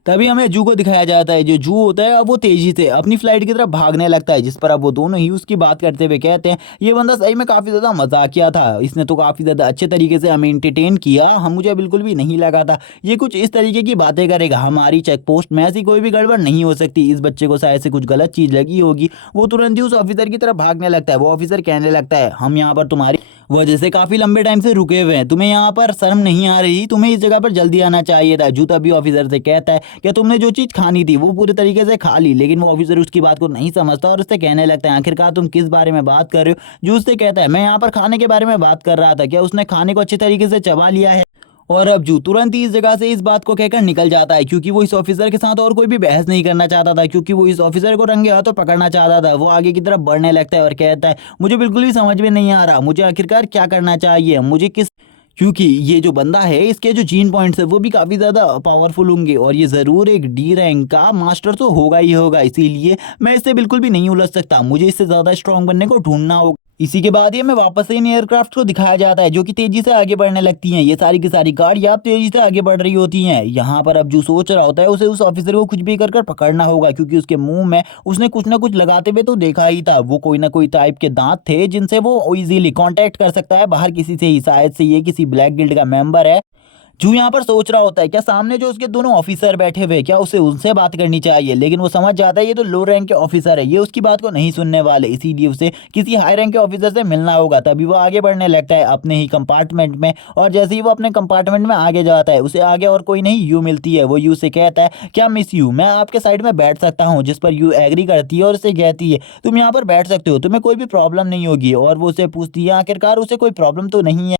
तभी हमें जू को दिखाया जाता है। जो जू होता है अब वो तेजी से अपनी फ्लाइट की तरफ भागने लगता है, जिस पर अब वो दोनों ही उसकी बात करते हुए कहते हैं ये बंदा सही में काफ़ी ज़्यादा मजाकिया था, इसने तो काफ़ी ज़्यादा अच्छे तरीके से हमें इंटरटेन किया, हम मुझे बिल्कुल भी नहीं लगा था ये कुछ इस तरीके की बातें करेगा। हमारी चेक पोस्ट में ऐसी कोई भी गड़बड़ नहीं हो सकती, इस बच्चे को शायद से कुछ गलत चीज़ लगी होगी। वो तुरंत ही उस ऑफिसर की तरफ भागने लगता है। वो ऑफिसर कहने लगता है हम यहाँ पर तुम्हारी वजह से काफ़ी लंबे टाइम से रुके हुए हैं, तुम्हें यहाँ पर शर्म नहीं आ रही, तुम्हें इस जगह पर जल्दी आना चाहिए था। जू तभी ऑफिसर से कहता है कि तुमने जो चीज़ खानी थी वो पूरे तरीके से खा ली। लेकिन वो ऑफिसर उसकी बात को नहीं समझता और उससे कहने लगता है आखिरकार तुम किस बारे में बात कर रहे हो। जू उससे कहता है मैं यहाँ पर खाने के बारे में बात कर रहा था, क्या उसने खाने को अच्छे तरीके से चबा लिया है। और अब जू तुरंत ही इस जगह से इस बात को कहकर निकल जाता है, क्योंकि वो इस ऑफिसर के साथ और कोई भी बहस नहीं करना चाहता था, क्योंकि वो इस ऑफिसर को रंगे हाथों पकड़ना चाहता था। वो आगे की तरफ बढ़ने लगता है और कहता है मुझे बिल्कुल भी समझ में नहीं आ रहा, मुझे आखिरकार क्या करना चाहिए, मुझे किस क्योंकि ये जो बंदा है इसके जो जीन पॉइंट्स है वो भी काफ़ी ज़्यादा पावरफुल होंगे और ये ज़रूर एक डी रैंक का मास्टर तो होगा ही होगा, इसीलिए मैं इससे बिल्कुल भी नहीं उलझ सकता, मुझे इससे ज़्यादा स्ट्रांग बनने को ढूंढना होगा। इसी के बाद ये हमें वापस से इन एयरक्राफ्ट को दिखाया जाता है जो कि तेजी से आगे बढ़ने लगती हैं। ये सारी की सारी गाड़ियाँ अब तेजी से आगे बढ़ रही होती हैं। यहाँ पर अब जो सोच रहा होता है उसे उस ऑफिसर को कुछ भी कर कर पकड़ना होगा, क्योंकि उसके मुंह में उसने कुछ ना कुछ लगाते हुए तो देखा ही था। वो कोई ना कोई टाइप के दांत थे जिनसे वो इजीली कांटेक्ट कर सकता है बाहर किसी से ही, शायद से ये किसी ब्लैक गिल्ड का मेंबर है। जू यहाँ पर सोच रहा होता है क्या सामने जो उसके दोनों ऑफिसर बैठे हुए क्या उसे उनसे बात करनी चाहिए, लेकिन वो समझ जाता है ये तो लो रैंक के ऑफिसर है, ये उसकी बात को नहीं सुनने वाले, इसीलिए उसे किसी हाई रैंक के ऑफिसर से मिलना होगा। तभी वो आगे बढ़ने लगता है अपने ही कंपार्टमेंट में और जैसे ही वो अपने कंपार्टमेंट में आगे जाता है उसे आगे और कोई नहीं यू मिलती है। वो यू से कहता है क्या मिस यू, मैं आपके साइड में बैठ सकता हूँ, जिस पर यू एग्री करती है और उसे कहती है तुम यहाँ पर बैठ सकते हो, तुम्हें कोई भी प्रॉब्लम नहीं होगी। और वो उसे पूछती है आखिरकार उसे कोई प्रॉब्लम तो नहीं है।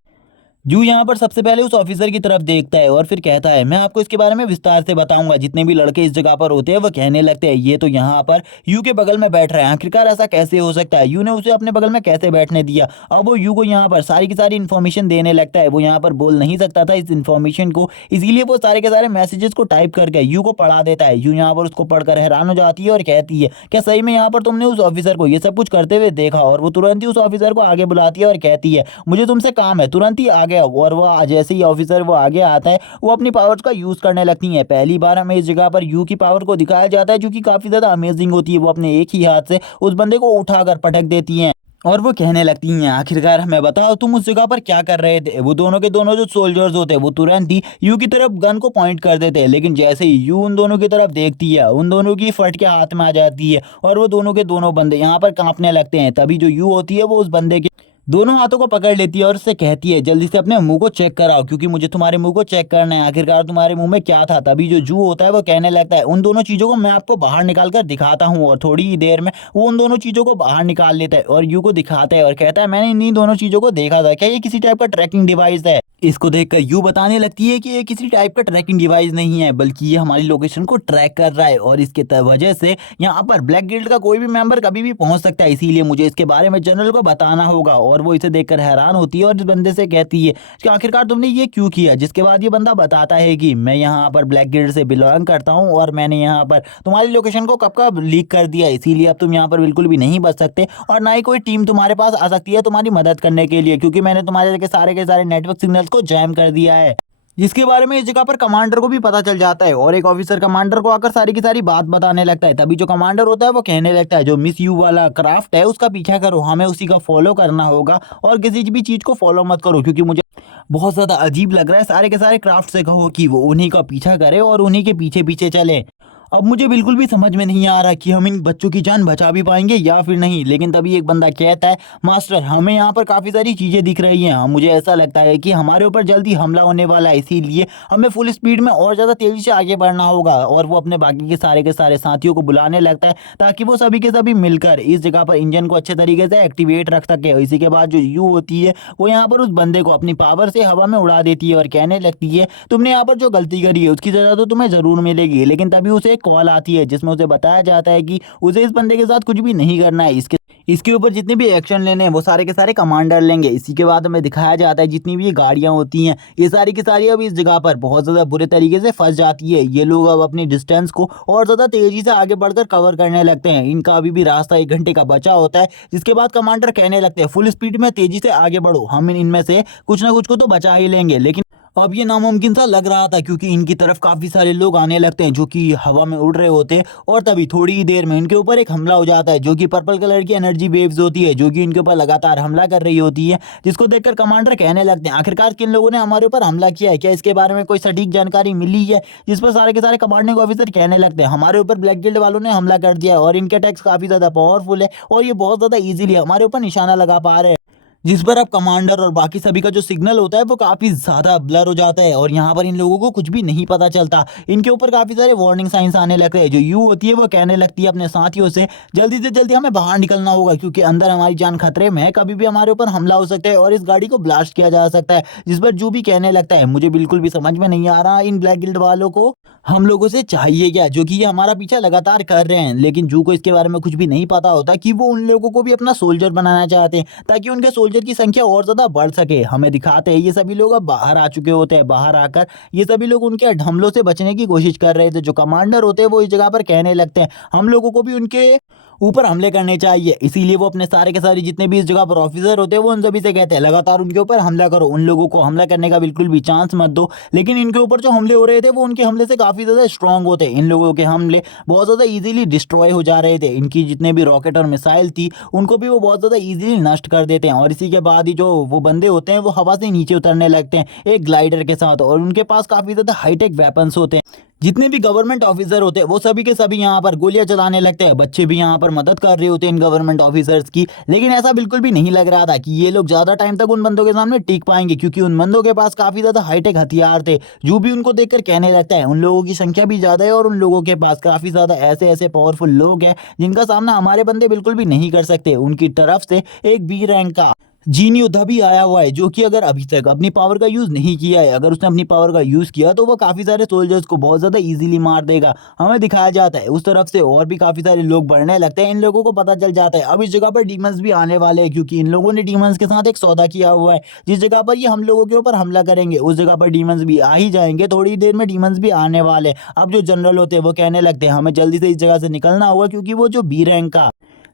जू यहाँ पर सबसे पहले उस ऑफिसर की तरफ देखता है और फिर कहता है मैं आपको इसके बारे में विस्तार से बताऊंगा। जितने भी लड़के इस जगह पर होते हैं वो कहने लगते हैं ये तो यहाँ पर यू के बगल में बैठ रहा है, आखिरकार ऐसा कैसे हो सकता है, यू ने उसे अपने बगल में कैसे बैठने दिया। अब वो यू को यहाँ पर सारी की सारी इन्फॉर्मेशन देने लगता है। वो यहाँ पर बोल नहीं सकता था इस इन्फॉर्मेशन को, इसीलिए वो सारे के सारे मैसेजेस को टाइप करके यू को पढ़ा देता है। यू यहाँ पर उसको पढ़कर हैरान हो जाती है और कहती है क्या सही में यहाँ पर तुमने उस ऑफिसर को ये सब कुछ करते हुए देखा। और वो तुरंत ही उस ऑफिसर को आगे बुलाती है और कहती है मुझे तुमसे काम है, तुरंत ही आ गया। और वो जैसे ही ऑफिसर वो आगे आता है वो अपनी पावर्स का यूज़ करने लगती हैं। पहली बार हमें इस जगह पर यू की पावर को दिखाया जाता है जो कि काफ़ी ज़्यादा अमेजिंग होती है। वो अपने एक ही हाथ से उस बंदे को उठाकर पटक देती हैं और वो कहने लगती हैं आखिरकार हमें बताओ तुम उस जगह पर क्या कर रहे थे। वो दोनों के दोनों जो सोल्जर्स होते हैं वो तुरंत ही यू की तरफ गन को पॉइंट कर देते हैं, लेकिन जैसे ही यू उन दोनों की तरफ देखती है उन दोनों की फट के हाथ में आ जाती है और वो दोनों के दोनों बंदे यहाँ पर कांपने लगते हैं। तभी जो यू होती है वो उस बंदे के दोनों हाथों को पकड़ लेती है और उससे कहती है जल्दी से अपने मुंह को चेक कराओ, क्योंकि मुझे तुम्हारे मुंह को चेक करना है, आखिरकार तुम्हारे मुंह में क्या था। तभी जो जू होता है वो कहने लगता है उन दोनों चीज़ों को मैं आपको बाहर निकाल कर दिखाता हूँ। और थोड़ी ही देर में वो उन दोनों चीज़ों को बाहर निकाल लेता है और यू को दिखाता है और कहता है मैंने इन्हीं दोनों चीज़ों को देखा था, क्या ये किसी टाइप का ट्रैकिंग डिवाइस है। इसको देखकर यू बताने लगती है कि ये किसी टाइप का ट्रैकिंग डिवाइस नहीं है, बल्कि ये हमारी लोकेशन को ट्रैक कर रहा है और इसके वजह से यहाँ पर ब्लैक गिल्ड का कोई भी मेंबर कभी भी पहुंच सकता है, इसीलिए मुझे इसके बारे में जनरल को बताना होगा। और वो इसे देखकर हैरान होती है और इस बंदे से कहती है कि आखिरकार तुमने ये क्यों किया। जिसके बाद ये बंदा बताता है कि मैं यहाँ पर ब्लैक गिल्ड से बिलोंग करता हूँ और मैंने यहाँ पर तुम्हारी लोकेशन को कब का लीक कर दिया, इसीलिए अब तुम यहाँ पर बिल्कुल भी नहीं बच सकते और ना ही कोई टीम तुम्हारे पास आ सकती है तुम्हारी मदद करने के लिए, क्योंकि मैंने तुम्हारे के सारे नेटवर्क सिग्नल्स को जैम कर दिया है। जिसके बारे में इस जगह पर कमांडर को भी पता चल जाता है और एक ऑफिसर कमांडर को आकर सारी की सारी बात बताने लगता है। तभी जो कमांडर होता है वो कहने लगता है जो मिस यू वाला क्राफ्ट है उसका पीछा करो, हमें उसी का फॉलो करना होगा और किसी भी चीज़ को फॉलो मत करो क्योंकि मुझे बहुत ज़्यादा अजीब लग रहा है। सारे के सारे क्राफ्ट से कहो कि वो उन्हीं का पीछा करे और उन्हीं के पीछे पीछे चले। अब मुझे बिल्कुल भी समझ में नहीं आ रहा कि हम इन बच्चों की जान बचा भी पाएंगे या फिर नहीं। लेकिन तभी एक बंदा कहता है मास्टर हमें यहाँ पर काफ़ी सारी चीज़ें दिख रही हैं, मुझे ऐसा लगता है कि हमारे ऊपर जल्दी हमला होने वाला है, इसीलिए हमें फुल स्पीड में और ज़्यादा तेज़ी से आगे बढ़ना होगा। और वो अपने बाकी के सारे साथियों को बुलाने लगता है ताकि वो सभी के सभी मिलकर इस जगह पर इंजन को अच्छे तरीके से एक्टिवेट रख सके। और इसी के बाद जो यू होती है वो यहाँ पर उस बंदे को अपनी पावर से हवा में उड़ा देती है और कहने लगती है तुमने यहाँ पर जो गलती करी है उसकी सजा तो तुम्हें ज़रूर मिलेगी। लेकिन तभी उसे एक कॉल आती है जिसमें उसे बताया जाता है कि उसे इस बंदे के साथ कुछ भी नहीं करना है, इसके ऊपर जितने भी एक्शन लेने हैं वो सारे के सारे कमांडर लेंगे। इसी के बाद हमें दिखाया जाता है जितनी भी ये गाड़ियाँ होती हैं ये सारी की सारी अब इस जगह पर बहुत ज़्यादा बुरे तरीके से फंस जाती है। ये लोग अब अपनी डिस्टेंस को और ज़्यादा तेज़ी से आगे बढ़कर कवर करने लगते हैं। इनका अभी भी रास्ता 1 घंटे का बचा होता है। जिसके बाद कमांडर कहने लगते हैं फुल स्पीड में तेज़ी से आगे बढ़ो, हम इनमें से कुछ ना कुछ को तो बचा ही लेंगे। लेकिन अब ये नामुमकिन सा लग रहा था क्योंकि इनकी तरफ काफ़ी सारे लोग आने लगते हैं जो कि हवा में उड़ रहे होते हैं। और तभी थोड़ी ही देर में इनके ऊपर एक हमला हो जाता है जो कि पर्पल कलर की एनर्जी वेव्स होती है जो कि इनके ऊपर लगातार हमला कर रही होती है। जिसको देखकर कमांडर कहने लगते हैं आखिरकार किन लोगों ने हमारे ऊपर हमला किया है, क्या इसके बारे में कोई सटीक जानकारी मिली है। जिस पर सारे के सारे कमांडिंग ऑफिसर कहने लगते हैं हमारे ऊपर ब्लैक गिल्ड वालों ने हमला कर दिया है और इनके अटैक्स काफ़ी ज़्यादा पावरफुल है और ये बहुत ज़्यादा ईजिली हमारे ऊपर निशाना लगा पा रहे हैं। जिस पर अब कमांडर और बाकी सभी का जो सिग्नल होता है वो काफ़ी ज़्यादा ब्लर हो जाता है और यहाँ पर इन लोगों को कुछ भी नहीं पता चलता। इनके ऊपर काफ़ी सारे वार्निंग साइंस आने लगते हैं। जो यू होती है वो कहने लगती है अपने साथियों से जल्दी हमें बाहर निकलना होगा क्योंकि अंदर हमारी जान खतरे में है, कभी भी हमारे ऊपर हमला हो सकता है और इस गाड़ी को ब्लास्ट किया जा सकता है। जिस पर जू भी कहने लगता है मुझे बिल्कुल भी समझ में नहीं आ रहा इन ब्लैक गिल्ड वालों को हम लोगों से चाहिए क्या, जो कि ये हमारा पीछा लगातार कर रहे हैं। लेकिन जू को इसके बारे में कुछ भी नहीं पता होता कि वो उन लोगों को भी अपना सोल्जर बनाना चाहते हैं ताकि उनके सोल्जर की संख्या और ज़्यादा बढ़ सके। हमें दिखाते हैं ये सभी लोग अब बाहर आ चुके होते हैं। बाहर आकर ये सभी लोग उनके हमलों से बचने की कोशिश कर रहे थे। जो कमांडर होते हैं वो इस जगह पर कहने लगते हैं हम लोगों को भी उनके ऊपर हमले करने चाहिए। इसीलिए वो अपने सारे के सारे जितने भी इस जगह पर ऑफिसर होते हैं वो उन सभी से कहते हैं लगातार उनके ऊपर हमला करो, उन लोगों को हमला करने का बिल्कुल भी चांस मत दो। लेकिन इनके ऊपर जो हमले हो रहे थे वो उनके हमले से काफ़ी ज़्यादा स्ट्रांग होते हैं। इन लोगों के हमले बहुत ज़्यादा ईजिली डिस्ट्रॉय हो जा रहे थे। इनकी जितने भी रॉकेट और मिसाइल थी उनको भी वो बहुत ज़्यादा ईजिली नष्ट कर देते हैं। और इसी के बाद ही जो वो बंदे होते हैं वो हवा से नीचे उतरने लगते हैं एक ग्लाइडर के साथ और उनके पास काफ़ी ज़्यादा हाईटेक वेपन्स होते हैं। जितने भी गवर्नमेंट ऑफिसर होते हैं वो सभी के सभी यहाँ पर गोलियां चलाने लगते हैं। बच्चे भी यहाँ पर मदद कर रहे होते हैं इन गवर्नमेंट ऑफिसर्स की। लेकिन ऐसा बिल्कुल भी नहीं लग रहा था कि ये लोग ज़्यादा टाइम तक उन बंदों के सामने टिक पाएंगे क्योंकि उन बंदों के पास काफ़ी ज़्यादा हाईटेक हथियार थे। जो भी उनको देखकर कहने लगता है उन लोगों की संख्या भी ज़्यादा है और उन लोगों के पास काफ़ी ज़्यादा ऐसे ऐसे पावरफुल लोग हैं जिनका सामना हमारे बंदे बिल्कुल भी नहीं कर सकते। उनकी तरफ से एक बी रैंक का जीन योद्धा भी आया हुआ है जो कि अगर अभी तक अपनी पावर का यूज़ नहीं किया है, अगर उसने अपनी पावर का यूज़ किया तो वो काफ़ी सारे सोल्जर्स को बहुत ज़्यादा इजीली मार देगा। हमें दिखाया जाता है उस तरफ से और भी काफ़ी सारे लोग बढ़ने लगते हैं। इन लोगों को पता चल जाता है अब इस जगह पर डीमंस भी आने वाले हैं क्योंकि इन लोगों ने डीमंस के साथ एक सौदा किया हुआ है। जिस जगह पर ये हम लोगों के ऊपर हमला करेंगे उस जगह पर डीमंस भी आ ही जाएंगे, थोड़ी देर में डीमंस भी आने वाले। अब जो जनरल होते हैं वो कहने लगते हैं हमें जल्दी से इस जगह से निकलना होगा क्योंकि वो जो बी रैंक का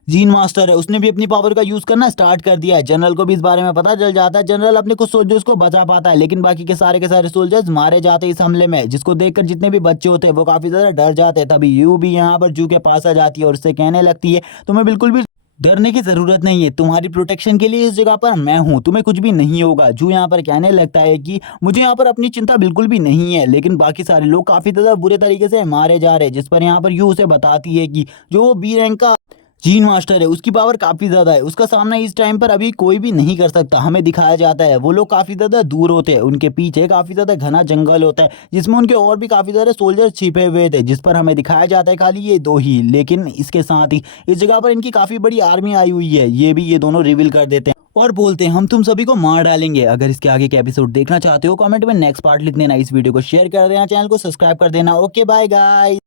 जीन मास्टर है उसने भी अपनी पावर का यूज करना स्टार्ट कर दिया है। जनरल को भी इस बारे में पता चल जाता है। जनरल अपने कुछ सोल्जर्स को बचा पाता है लेकिन बाकी के सारे सोल्जर्स मारे जाते हैं इस हमले में, जिसको देखकर जितने भी बच्चे होते हैं वो काफी ज्यादा डर जाते हैं। तभी यू भी यहाँ पर जू के पास आ जाती है और उससे कहने लगती है तुम्हें बिल्कुल भी डरने की जरूरत नहीं है, तुम्हारी प्रोटेक्शन के लिए इस जगह पर मैं हूँ, तुम्हें कुछ भी नहीं होगा। जू यहाँ पर कहने लगता है कि मुझे यहाँ पर अपनी चिंता बिल्कुल भी नहीं है। लेकिन बाकी सारे लोग काफी ज्यादा बुरे तरीके से मारे जा रहे हैं। जिस पर यहाँ पर यू उसे बताती है कि जो वो बी रैंक का जीन मास्टर है उसकी पावर काफ़ी ज़्यादा है, उसका सामना इस टाइम पर अभी कोई भी नहीं कर सकता। हमें दिखाया जाता है वो लोग काफ़ी ज़्यादा दूर होते हैं, उनके पीछे काफ़ी ज़्यादा घना जंगल होता है जिसमें उनके और भी काफ़ी सारे सोल्जर्स छिपे हुए थे। जिस पर हमें दिखाया जाता है खाली ये 2 ही, लेकिन इसके साथ ही इस जगह पर इनकी काफ़ी बड़ी आर्मी आई हुई है। ये दोनों रिवील कर देते हैं और बोलते हैं हम तुम सभी को मार डालेंगे। अगर इसके आगे के एपिसोड देखना चाहते हो कमेंट में नेक्स्ट पार्ट लिख देना, इस वीडियो को शेयर कर देना, चैनल को सब्सक्राइब कर देना। Okay bye guys.